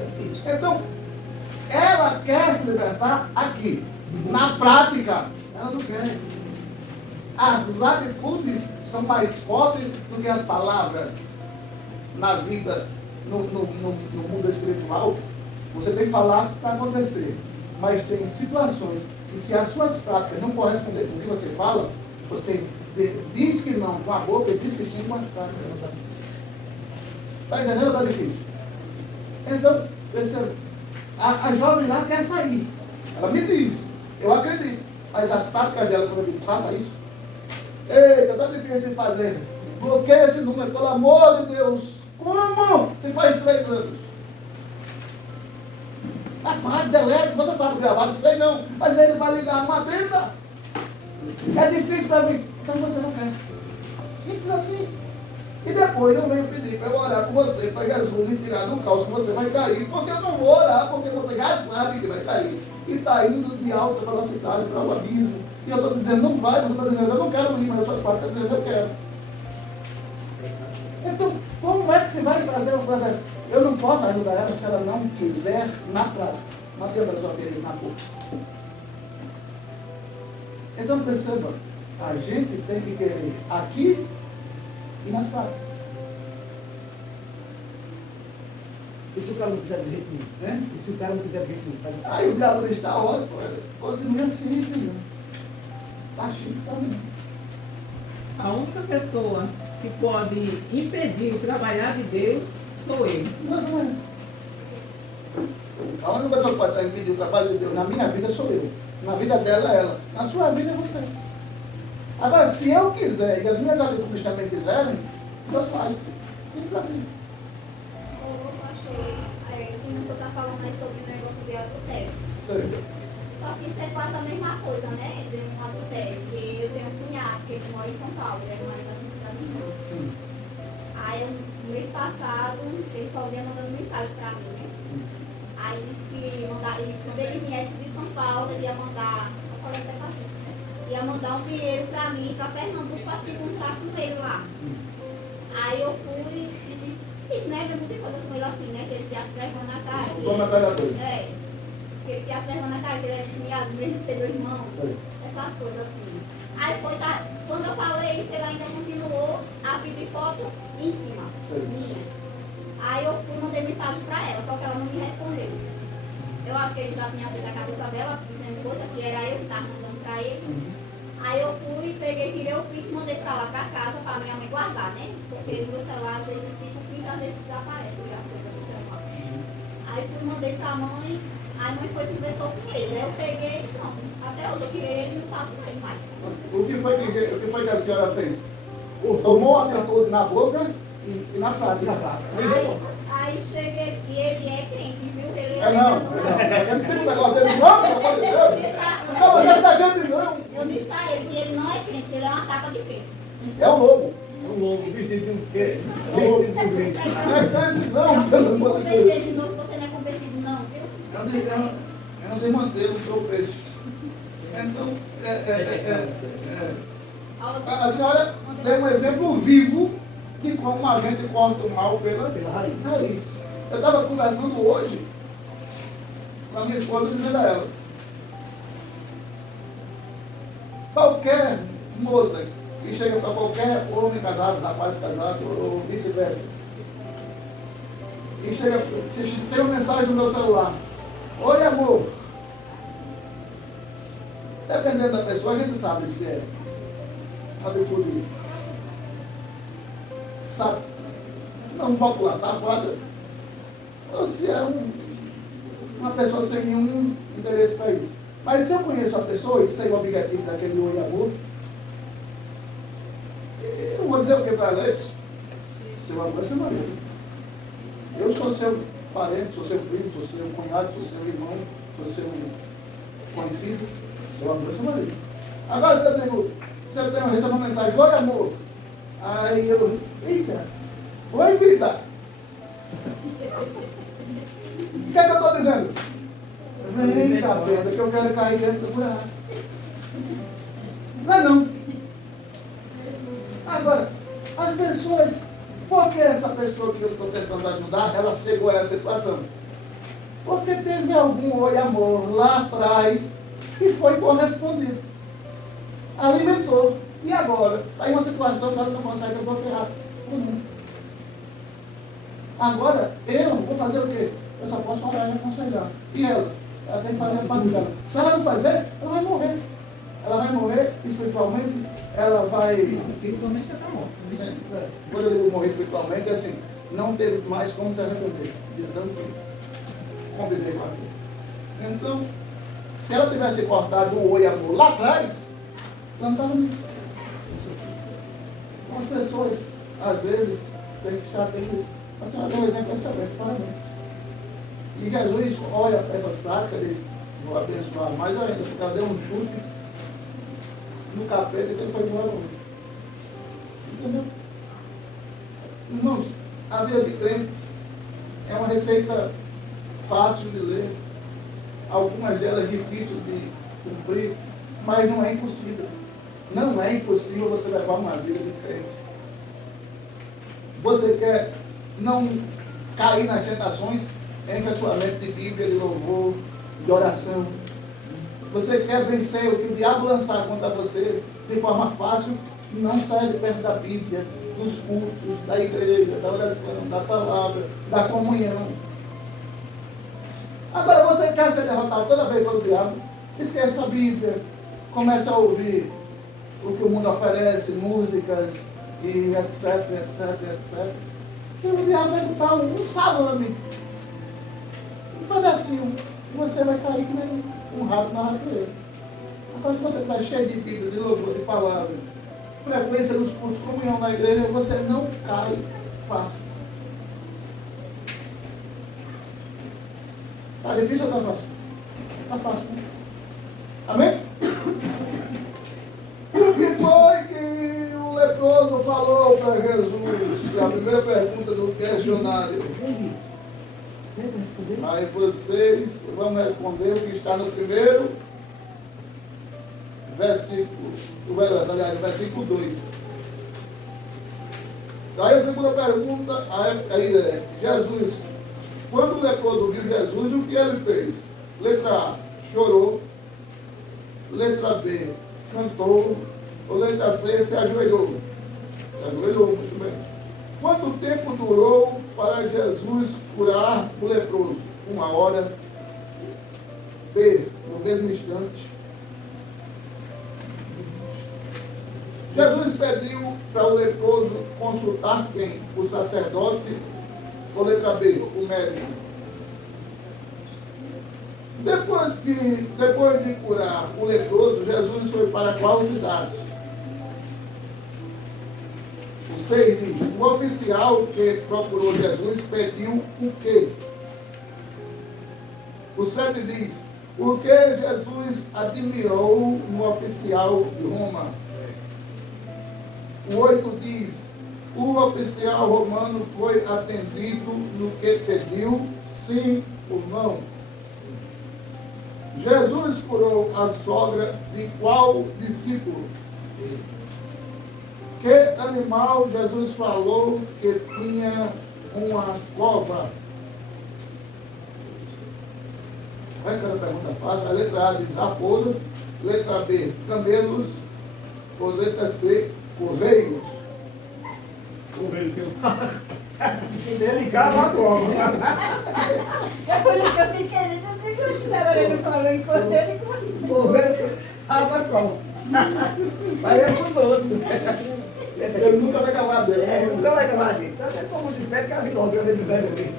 É difícil. Então, ela quer se libertar aqui. Na prática, ela não quer. As atitudes são mais fortes do que as palavras na vida, no mundo espiritual. Você tem que falar para acontecer. Mas tem situações que, se as suas práticas não correspondem com o que você fala, você diz que não com a boca e diz que sim com as práticas. Está entendendo? Está difícil. Então, perceba, a jovem lá quer sair. Ela me diz, eu acredito. Mas as práticas dela, quando eu digo, faça isso. Eita, está difícil de fazer. Bloqueia esse número, pelo amor de Deus. Como? Se faz 3 anos. Apague, delete, você sabe gravar, não sei não. Mas ele vai ligar, não atenda. É difícil para mim. Então você não quer. Simples assim. E depois eu venho pedir para eu orar com você, para Jesus lhe tirar do caos que você vai cair. Porque eu não vou orar, porque você já sabe que vai cair. E está indo de alta velocidade para o abismo. E eu estou dizendo, não vai, você está dizendo, eu não quero ir, mas a sua parte está dizendo, eu quero. Então, como é que você vai fazer uma coisa dessa? Eu não posso ajudar ela se ela não quiser na prática. Não adianta só querer na boca. Então perceba, a gente tem que querer aqui e nas práticas. E se o cara não quiser do jeito nenhum? Né? E se o cara não quiser do jeito nenhum? Faz o quê? Aí o diabo está ótimo, continue assim, filho. Tá chique também. A única pessoa que pode impedir o trabalhar de Deus sou eu. Não é. A única pessoa que pode impedir o trabalho de Deus na minha vida sou eu. Na vida dela é ela. Na sua vida é você. Agora, se eu quiser e as minhas atitudes também quiserem, Deus faz. Simples assim. Ô, pastor, como o senhor está falando aí sobre o negócio de adultério. Sei. Só que isso é quase a mesma coisa, né? De um adultério. Porque eu tenho um cunhado, que ele mora em São Paulo, ele é marido da cidade irmã. Aí, no mês passado, ele só vinha mandando mensagem para mim, né? Aí disse que quando ele viesse de São Paulo, ele ia mandar, ia mandar um dinheiro pra mim, pra Pernambuco, pra se encontrar com ele lá. Aí eu fui e disse, né, eu mudei coisa com ele assim, né, que ele tinha as vergonha na cara. Como é pregador? É, que ele tinha as vergonha na cara, que ele era criado mesmo de ser meu irmão, essas coisas assim. Aí foi, quando eu falei isso, ele ainda continuou a pedir foto íntima minha. Aí eu fui, mandei mensagem pra ela, só que ela não me respondeu. Eu acho que ele já tinha feito a cabeça dela, dizendo coisa que era eu que estava mandando pra ele. Aí eu fui, peguei, tirei o print e mandei pra lá pra casa, pra minha mãe guardar, né? Porque no meu celular, às vezes, fica o print, às vezes desaparece, as coisas do celular. Aí fui, mandei pra mãe, aí a mãe foi e conversou com ele. Aí eu peguei e pronto. Até hoje eu tirei ele e não falo com ele mais. O que foi que a senhora fez? Tomou a atitude na boca e na prática. Aí cheguei aqui, ele é crente, viu? Ele Não tem um negócio desse não, pelo amor de Deus. Não, mas essa gente não. Eu disse a ele que ele não é crente, ele é uma capa de crente. É um lobo. Um lobo, vestido de um quê? Não é crente não, pelo amor de Deus. De novo, você não é convertido não, viu? Eu não desmantei o seu preço. Então, a senhora deu um exemplo vivo de como a gente corta o mal pela raiz. Eu estava conversando hoje com a minha esposa, dizendo a ela: qualquer moça que chega para qualquer homem casado, rapaz casado, ou vice-versa, e chega, se tem uma mensagem no meu celular: oi, amor. Dependendo da pessoa, a gente sabe se é uma atitude não popular, safada, ou se é uma pessoa sem nenhum interesse para isso. Mas se eu conheço a pessoa e sei o objetivo daquele oi, amor, eu não vou dizer o que para ela: seu amor é seu marido. Eu sou seu parente, sou seu primo, sou seu cunhado, sou seu irmão, sou seu conhecido. Seu amor é seu marido. Agora se eu recebo uma mensagem: oi, amor. Aí eu: eita, oi, vida. O que é que eu estou dizendo? Vem, capeta, que eu quero cair dentro do buraco. Não é não. Agora, as pessoas, por que essa pessoa que eu estou tentando ajudar, ela chegou a essa situação? Porque teve algum oi, amor lá atrás que foi correspondido. Alimentou. E agora? Está em uma situação que ela não consegue bloquear. Agora, eu vou fazer o quê? Eu só posso orar e aconselhar. E ela tem que fazer a parte dela. Se ela não fazer, ela vai morrer. Ela vai morrer espiritualmente, ela vai... Espiritualmente já está morto. Sim. Quando eu digo morrer espiritualmente, é assim, não teve mais como se arrepender de tanto conviver com aquilo. Então, se ela tivesse cortado o oi, amor lá atrás, ela não estava nisso. Então, as pessoas, às vezes, têm que estar atento. A senhora deu um exemplo excelente, parabéns. E Jesus olha para essas práticas e diz: vou abençoar mais ainda, porque ela deu um chute no capeta e ele foi embora. Entendeu? Irmãos, a vida de crentes é uma receita fácil de ler, algumas delas difíceis de cumprir, mas não é impossível. Não é impossível você levar uma vida de crente. Você quer não cair nas tentações? Enche a sua mente de Bíblia, de louvor, de oração. Você quer vencer o que o diabo lançar contra você de forma fácil? Não sai de perto da Bíblia, dos cultos, da igreja, da oração, da palavra, da comunhão. Agora, você quer ser derrotado toda vez pelo diabo? Esqueça a Bíblia, comece a ouvir o que o mundo oferece, músicas e etc, etc, etc. E o diabo vai botar um salame, um pedacinho, e você vai cair que nem um rato na ratoeira. Agora, se você está cheio de Bíblia, de louvor, de palavra, frequência nos cultos, comunhão na igreja, você não cai fácil. Está difícil ou está fácil? Está fácil, né? Amém? O que foi que o leproso falou para Jesus? A primeira pergunta do questionário. Aí vocês vão responder o que está no primeiro versículo, aliás, versículo 2. Aí a segunda pergunta, aí é, Jesus, quando o leproso viu Jesus, o que ele fez? Letra A, chorou. Letra B, cantou. Ou letra C, se ajoelhou. Se ajoelhou, muito bem. Quanto tempo durou para Jesus curar o leproso? 1 hora. B, no mesmo instante. Jesus pediu para o leproso consultar quem? O sacerdote. Ou letra B, o médico. Depois de curar o leproso, Jesus foi para qual cidade? O 6 diz, o oficial que procurou Jesus pediu o quê? O 7 diz, o que Jesus admirou no oficial de Roma? O 8 diz, o oficial romano foi atendido no que pediu, sim ou não? Jesus curou a sogra de qual discípulo? Que animal Jesus falou que tinha uma cova? Vai que era pergunta fácil. A letra A diz raposas, letra B, camelos, ou letra C, coveiros. Ele cava a cova. É por isso que eu fiquei, não sei que eu esperava ele falou enquanto ele comia. O velho cava a cova. Mas é pros outros. Ele nunca vai acabar dele. É, nunca vai acabar disso. Sabe como de pé, cabe logo, eu vejo velho ali.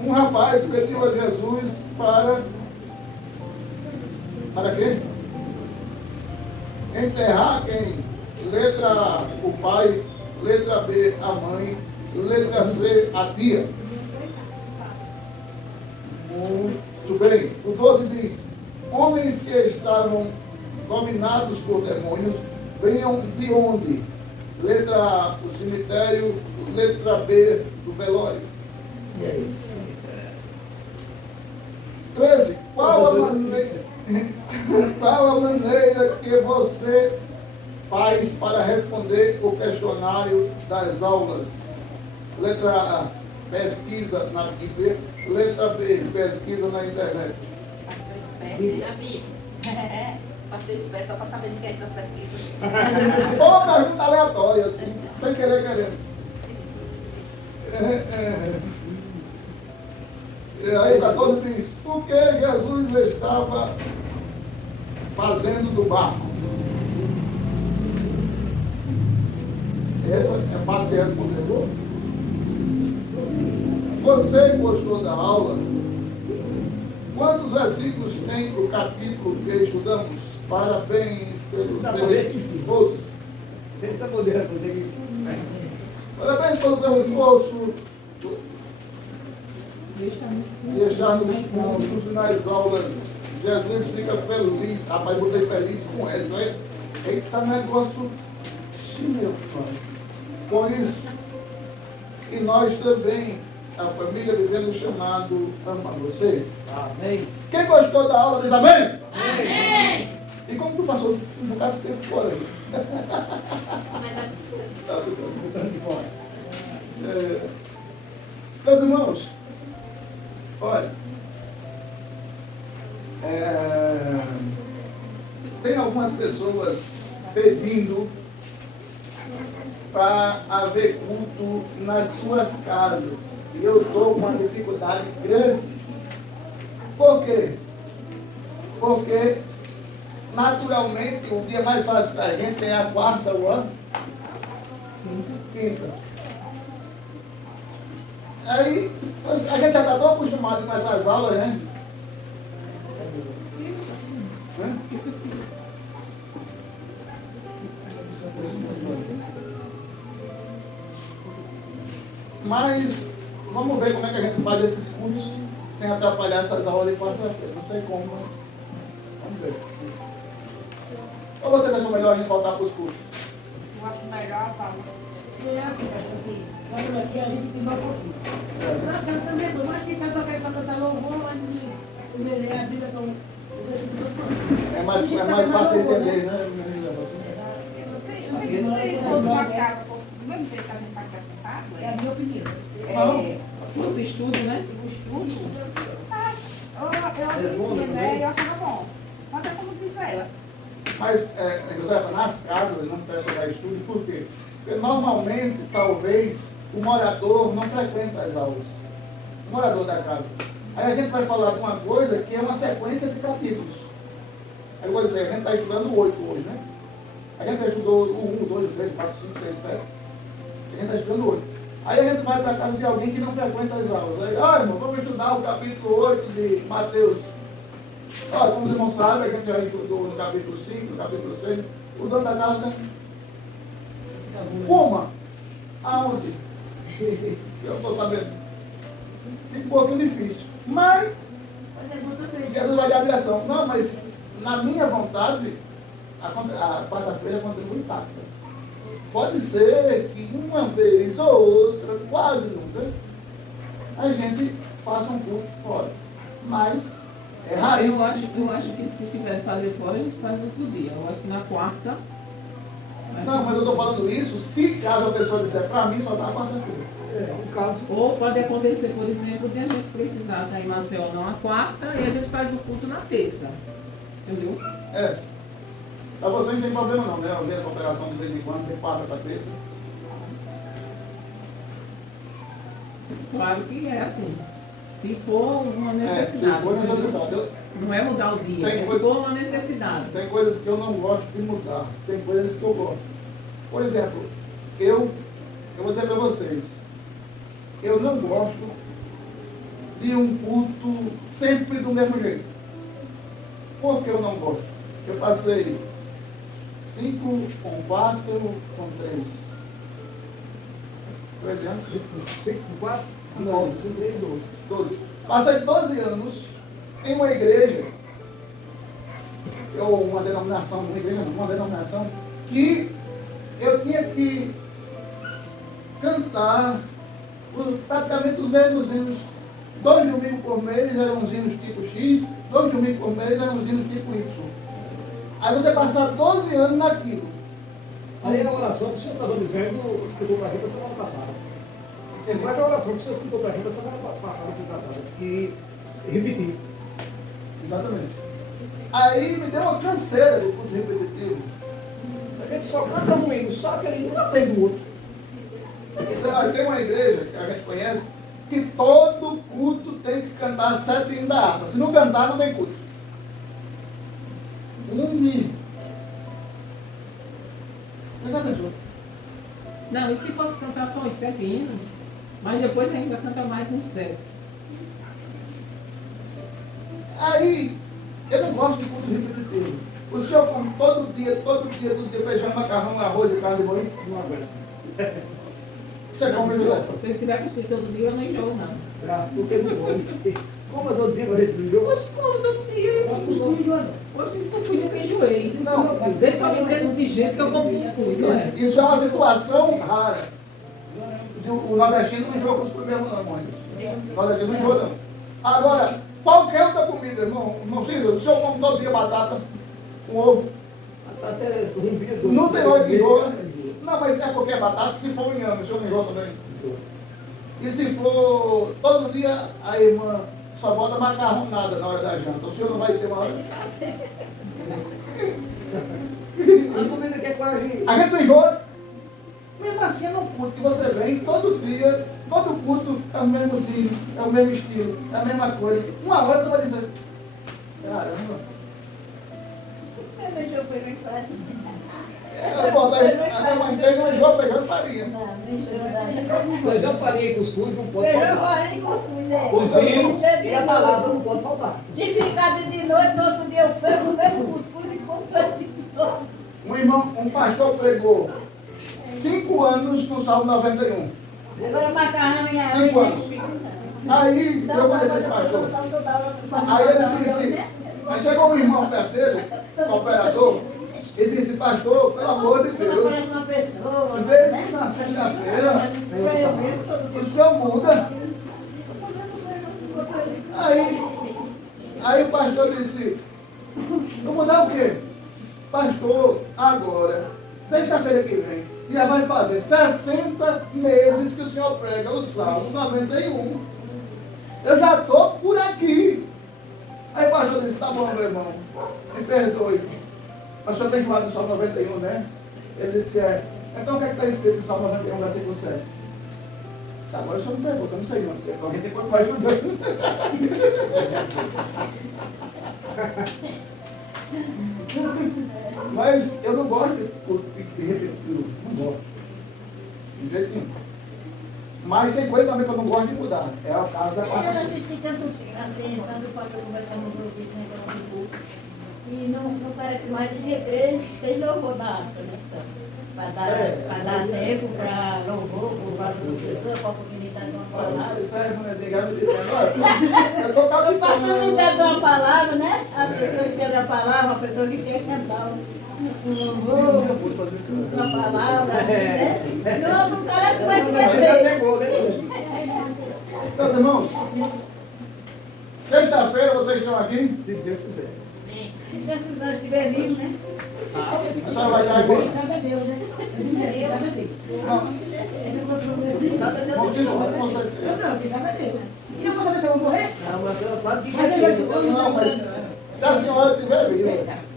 Um rapaz pediu a Jesus para quê? Enterrar quem? Letra A, o pai. Letra B, a mãe. Letra C, a tia. Muito bem. O 12 diz, homens que estavam dominados por demônios vinham de onde? Letra A, do cemitério. Letra B, do velório. E é isso. 13. Qual a maneira que você faz para responder o questionário das aulas? Letra A, pesquisa na Bíblia. Letra B, pesquisa na internet. Na Bíblia. Pastor esperto só para saber de quem é das pesquisas. Ou uma pergunta aleatória, assim, sem querer querendo. E aí o 14 diz, o que Jesus estava fazendo do barco? Essa é fácil de responder. Você gostou da aula? Quantos versículos tem o capítulo que estudamos? Parabéns pelo seu esforço. Tem que poder responder. Parabéns pelo seu esforço de estar nos cultos e nas aulas. Jesus fica feliz. Rapaz, botei feliz com essa, hein? Eita, negócio. Meu pai. Com isso, e nós também, a família Vivendo o Chamado, ama você. Amém. Quem gostou da aula diz amém? Amém! E como tu passou um bocado de tempo fora aí? Mas acho que Meus irmãos, olha, tem algumas pessoas pedindo para haver culto nas suas casas. E eu estou com uma dificuldade grande. Por quê? Porque, naturalmente, o dia mais fácil para a gente é a quarta ou a quinta. Aí, a gente já está tão acostumado com essas aulas, né? Mas, vamos ver como é que a gente faz esses cultos sem atrapalhar essas aulas de quarta-feira. Não tem como, né? Vamos ver. Ou vocês acham melhor a gente voltar para os cultos? Eu acho melhor, sabe? É assim, assim, Mas aqui a gente tem mais pouquinho. Engraçado também, mas quem tá só quer só cantar louvor, mas o Lelê, a Bíblia são o versículo todo. É mais fácil de entender, né? Se fosse mascado, fosse do mesmo jeito que a gente está acrescentado, É a minha opinião. Você estuda, né? o estudo, eu admitia, né? Eu achava bom. Mas é como diz ela. Mas, Josefa, nas casas não presta dar estudo, por quê? Porque normalmente, talvez, o morador não frequenta as aulas. O morador da casa. Aí a gente vai falar de uma coisa que é uma sequência de capítulos. Aí eu vou dizer, a gente está estudando 8 hoje, né? A gente já estudou o 1, 2, 3, 4, 5, 6, 7. A gente está estudando 8. Aí a gente vai para a casa de alguém que não frequenta as aulas. Aí, irmão, vamos estudar o capítulo 8 de Mateus. Olha, como os irmãos sabem, a gente já estudou no capítulo 5, no capítulo 6. O dono da casa, né? Uma? Aonde? Eu estou sabendo. Fica um pouquinho difícil. Mas, Mas é bom também. Jesus vai dar a direção. Não, mas na minha vontade, a quarta-feira contribui impacta. Pode ser que uma vez ou outra, quase nunca, a gente faça um culto fora. Mas é raríssimo. Eu acho que se tiver que fazer fora, a gente faz outro dia. Eu acho que na quarta. Não, mas eu estou falando isso se caso a pessoa disser, para mim só dá a quarta-feira. No caso, Ou pode acontecer, por exemplo, de a gente precisar estar em Maceió na quarta e a gente faz o culto na terça. Entendeu? É. Para você não tem problema não, né? Eu vi essa operação de vez em quando, de quarta para terça. Claro que é assim. Se for uma necessidade. Se for necessidade. Não é mudar o dia, Tem é coisa- se for uma necessidade. Tem coisas que eu não gosto de mudar, tem coisas que eu gosto. Por exemplo, eu vou dizer para vocês, eu não gosto de um culto sempre do mesmo jeito. Por que eu não gosto? Eu passei 5 com 4 com 3. 3 anos? 5, 4, Não. 5, 3, 12. 12. Passei 12 anos em uma igreja, ou uma denominação, uma denominação, que eu tinha que cantar praticamente os mesmos hinos. 2 domingos por mês eram os hinos tipo X, 2 domingos por mês eram os hinos tipo Y. Aí você passar 12 anos naquilo. Aí a oração que o senhor estava dizendo, explicou para a gente a semana passada. Você vai a oração que o senhor explicou para a gente a semana passada, e repetir. Exatamente. Aí me deu uma canseira de culto repetitivo. A gente só canta um hino, só aquele hino, não aprende o outro. Tem uma igreja que a gente conhece que todo culto tem que cantar 7 hinos da harpa. Se não cantar, não tem culto. Um hino. Você já cantou? Não, e se fosse cantar só os 7 hinos, mas depois ainda canta mais uns 7. Aí, eu não gosto de culto repetitivo. O senhor come todo dia, feijão, macarrão, arroz e carne de boi? Não aguenta. Você come isso? Se eu tiver que assistir todo dia, eu não enjoo, não. Porque não come. Como eu dou tempo desse do jogo? Hoje como todo dia. Hoje eu fui nunca enjoei. Não. Desde que eu me lembro de jeito que eu como cuscuz. Isso é uma situação rara. O nordestino não enjoa cuscuz mesmo não, mãe. O nordestino não enjoa não. Agora, qualquer outra comida, irmão Cícero, o senhor come todo dia batata com ovo. Até um dia, 2 Não tem hora que enjoa. Não, mas é porque é batata, se for inhame, o senhor não enjoa também. E se for todo dia, a irmã só bota macarronada na hora da janta. O senhor não vai ter uma hora? A comida que é quase. A gente não enjoa. Mesmo assim, é no culto que você vem todo dia, todo culto é o mesmozinho, é o mesmo estilo, é a mesma coisa. Uma hora você vai dizer, caramba. Meu jogo foi no infante. Eu botei a minha mãe entrega um enjoo pegando farinha. Não, não enjoa. Feijão, farinha e cuscuz não pode Feijão, faltar. farinha e cuscuz, é. Cozinho Isso é de e a noite. palavra não pode faltar. Se ficar de noite, no outro dia eu fervo o mesmo cuscuz e como de novo. Um pastor pregou 5 anos no Salmo 91. Agora macarrão e 5 anos. Aí eu conheci esse pastor. Aí ele disse, mas chegou um irmão perto dele, o operador, ele disse, pastor, pelo amor de Deus, Parece uma pessoa. vê se na sexta-feira, Pra eu mesmo, todo dia. o senhor muda. Aí o pastor disse, vou mudar o quê? Pastor, agora, sexta-feira que vem, já vai fazer 60 meses que o senhor prega o Salmo 91. Eu já estou por aqui. Aí o pastor disse, tá bom, meu irmão, me perdoe. O pastor tem falado do Salmo 91, né? Ele disse, então o que é que está escrito no Salmo 91, versículo 7? Agora o senhor me pergunta, eu não sei não, você corre, tem quanto mais mudando. Mas eu não gosto de repetir tudo, não gosto. De jeito nenhum. Mas tem coisa também que eu não gosto de mudar. É o caso da Eu quarta. não assisti tanto assim, tanto quanto conversamos esse negócio de culto. E não parece mais de dia 3, tem louvor da conexão. Para dar tempo para louvor, para as pessoas, para a comunidade uma palavra. Isso aí, mulherzinha, me dizendo, olha, eu estou Para a capitando. comunidade uma palavra, né? A pessoa que quer a palavra, a pessoa que quer cantar um louvor, uma palavra, assim, né? Não parece mais de dia 3. Meus irmãos, sexta-feira vocês estão aqui? Se Deus quiser. Se Deus estiver vivo, né? A senhora vai estar agora? Sabe a Deus, né? Sabe a Deus. Não, Sabe a Deus. com certeza. Não, quem sabe a Deus, né? E eu vou saber se eu vou morrer? Não, mas a senhora sabe que Mas é Deus, Deus. Não, mas se a senhora estiver viva, Se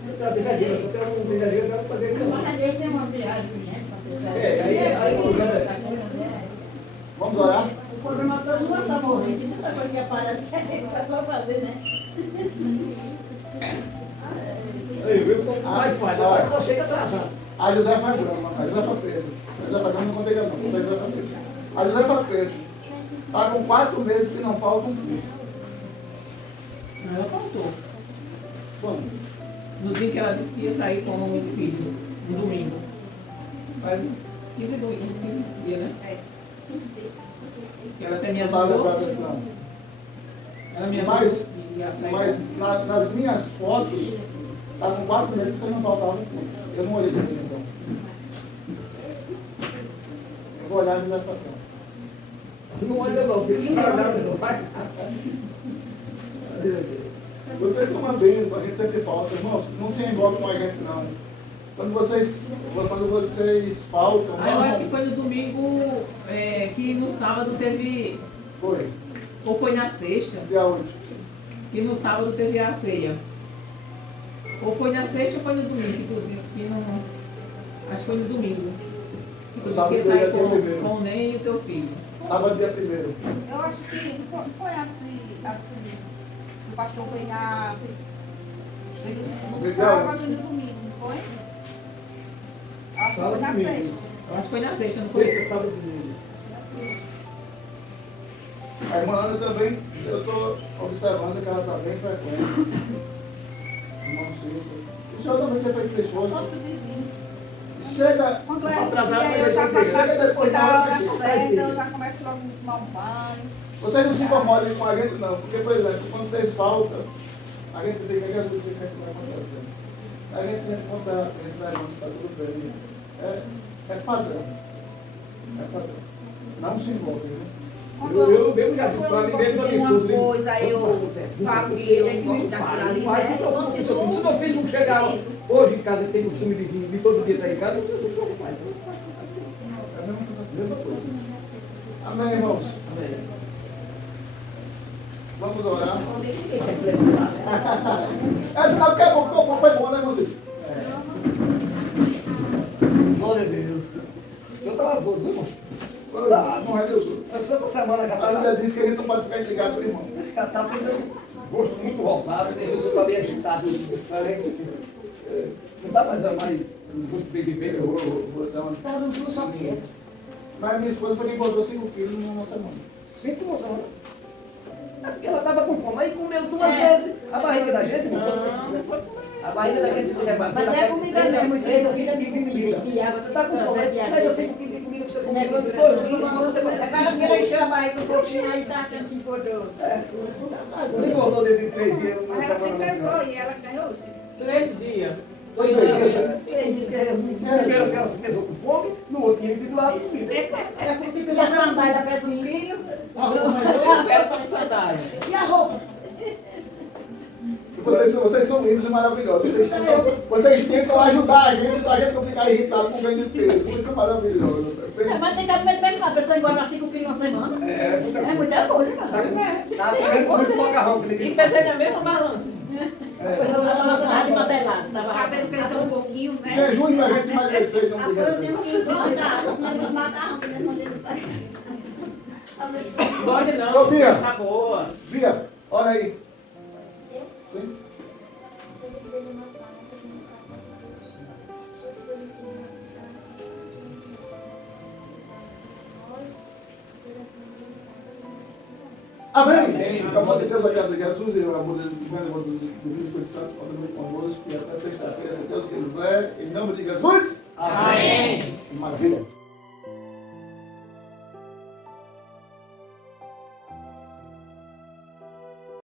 a senhora tiver Deus, se a senhora não tiver Deus, ela vai fazer aquilo. Mas às vezes tem uma viagem, né? Aí o problema é. vamos orar? O problema todo não é só morrer, tem muita coisa que aparece que é só fazer, né? Aí, viu? Só vai falha, só chega atrasado. A Josefa Grama, a Josefa Pedro. A Josefa Grama não contei não, contei a Josefa Pedro. A Josefa Pedro está com 4 meses que não falta um culto. Ela faltou. Quando? No dia que ela disse que ia sair com o filho, no domingo. Faz uns 15 dias, né? Que ela até me Não estava lembrado avisou. disso não. Ela me Mas- avisou que ia sair. Mas nas minhas fotos, está com 4 meses que não faltava um culto. Eu não olhei direito então. Eu vou olhar e dizer para cá. Não olha não, porque se não nada não faz. Vocês são uma bênção, a gente sempre falta. Irmãos, não se envolve com a gente não. Quando vocês faltam, Aí eu acho que foi no domingo, que no sábado teve, Foi. ou foi na sexta, Dia 8. que no sábado teve a ceia. Ou foi na sexta ou foi no domingo, que tu disse que não. Acho que foi no domingo. Que tu disse Sábado que ia foi sair dia primeiro. com o Ney e o teu filho. Sábado, dia 1º. Eu acho que foi assim, o pastor veio no sábado e no domingo, não foi? Acho que foi na Sábado e domingo. sexta. Eu acho que foi na sexta, não foi? Sexta, sábado e domingo. A irmã Ana também, eu estou observando que ela está bem frequente. Irmão Silvio. O senhor também tem feito isso hoje? Gosto de vir. Chega. Quando é Atrasado, dia, eu já chega faço depois da da hora hora que chega. certa, eu já começo logo a tomar um banho. Vocês não se incomodem com a gente não, porque, por exemplo, quando vocês faltam, a gente fica aqui, a gente fica que vai acontecer. A gente tem que contar, a gente vai avançar tudo bem. É padrão. É padrão. Não se envolve, né? Eu mesmo já disse pra mim mesmo, pra minha esposa. Uma coisa, eu falo que eu gosto daquilo ali, Mas se né? preocupe com isso. Se meu filho não chegar hoje em casa, ele tem costume de vir, de todo dia estar em casa, eu não se preocupe mais. É a mesma coisa. Amém, irmãos. Amém. Vamos orar. Quer se levantar, né? É sinal que é bom, ficou bom, foi bom, né, vocês? Glória a Deus. O senhor está nas boas, viu, irmão? Não é Deus. Mas essa semana que A Bíblia diz que a gente não pode ficar instigado por irmão. está tendo rosto muito rosado, né? O senhor está bem agitado de sangue. Não dá mais um rosto bem de Eu vou dar uma... Tá no tudo só que Mas minha esposa foi quem engordou 5 quilos numa semana. 5 moções. É porque ela estava com fome. Aí comeu 2 vezes a barriga da gente, irmão. Não foi A barriga da gente se puder Mas é comida mesmo, isso fez é assim, comida de comida. E água, você está com fome, faz assim, comida que você come Né, durante 2 dias, quando você vai Agora eu quero encher a barriga um pouquinho, aí tá aqui engordou. Não engordou dentro de 3 dias, uma Mas ela se semana na pesou e ela ganhou. 3 dias. Foi 2 dias. Primeiro assim, ela se pesou com fome, no outro tinha que doar a comida. Era com tipo de sandália para esse filho. Peça de sandália. E a roupa? Vocês são lindos e maravilhosos. Vocês tentam ajudar a gente pra gente não ficar irritado com ganho de peso. Vocês são maravilhosos. Mas tem que admitir que a pessoa engorda 5 quilos uma semana. É muita É coisa. muita coisa, cara. Pois é. Tá querendo comer com macarrão que E ninguém pesei na mesma balança. Depois eu estava de modelado. O cabelo cresceu um pouquinho, né? Jejum pra gente emagrecer e não Agora eu brigar. tenho que engordar, mas macarrão que nós mandamos fazer. Pode não. Ô, Bia. Tá boa. Bia, olha aí. Sim. Amém. O amor de Deus, a graça de Jesus e o amor do Espírito Santo, continue conosco e até sexta-feira, se Deus quiser, em nome de Jesus. Amém. Maravilha.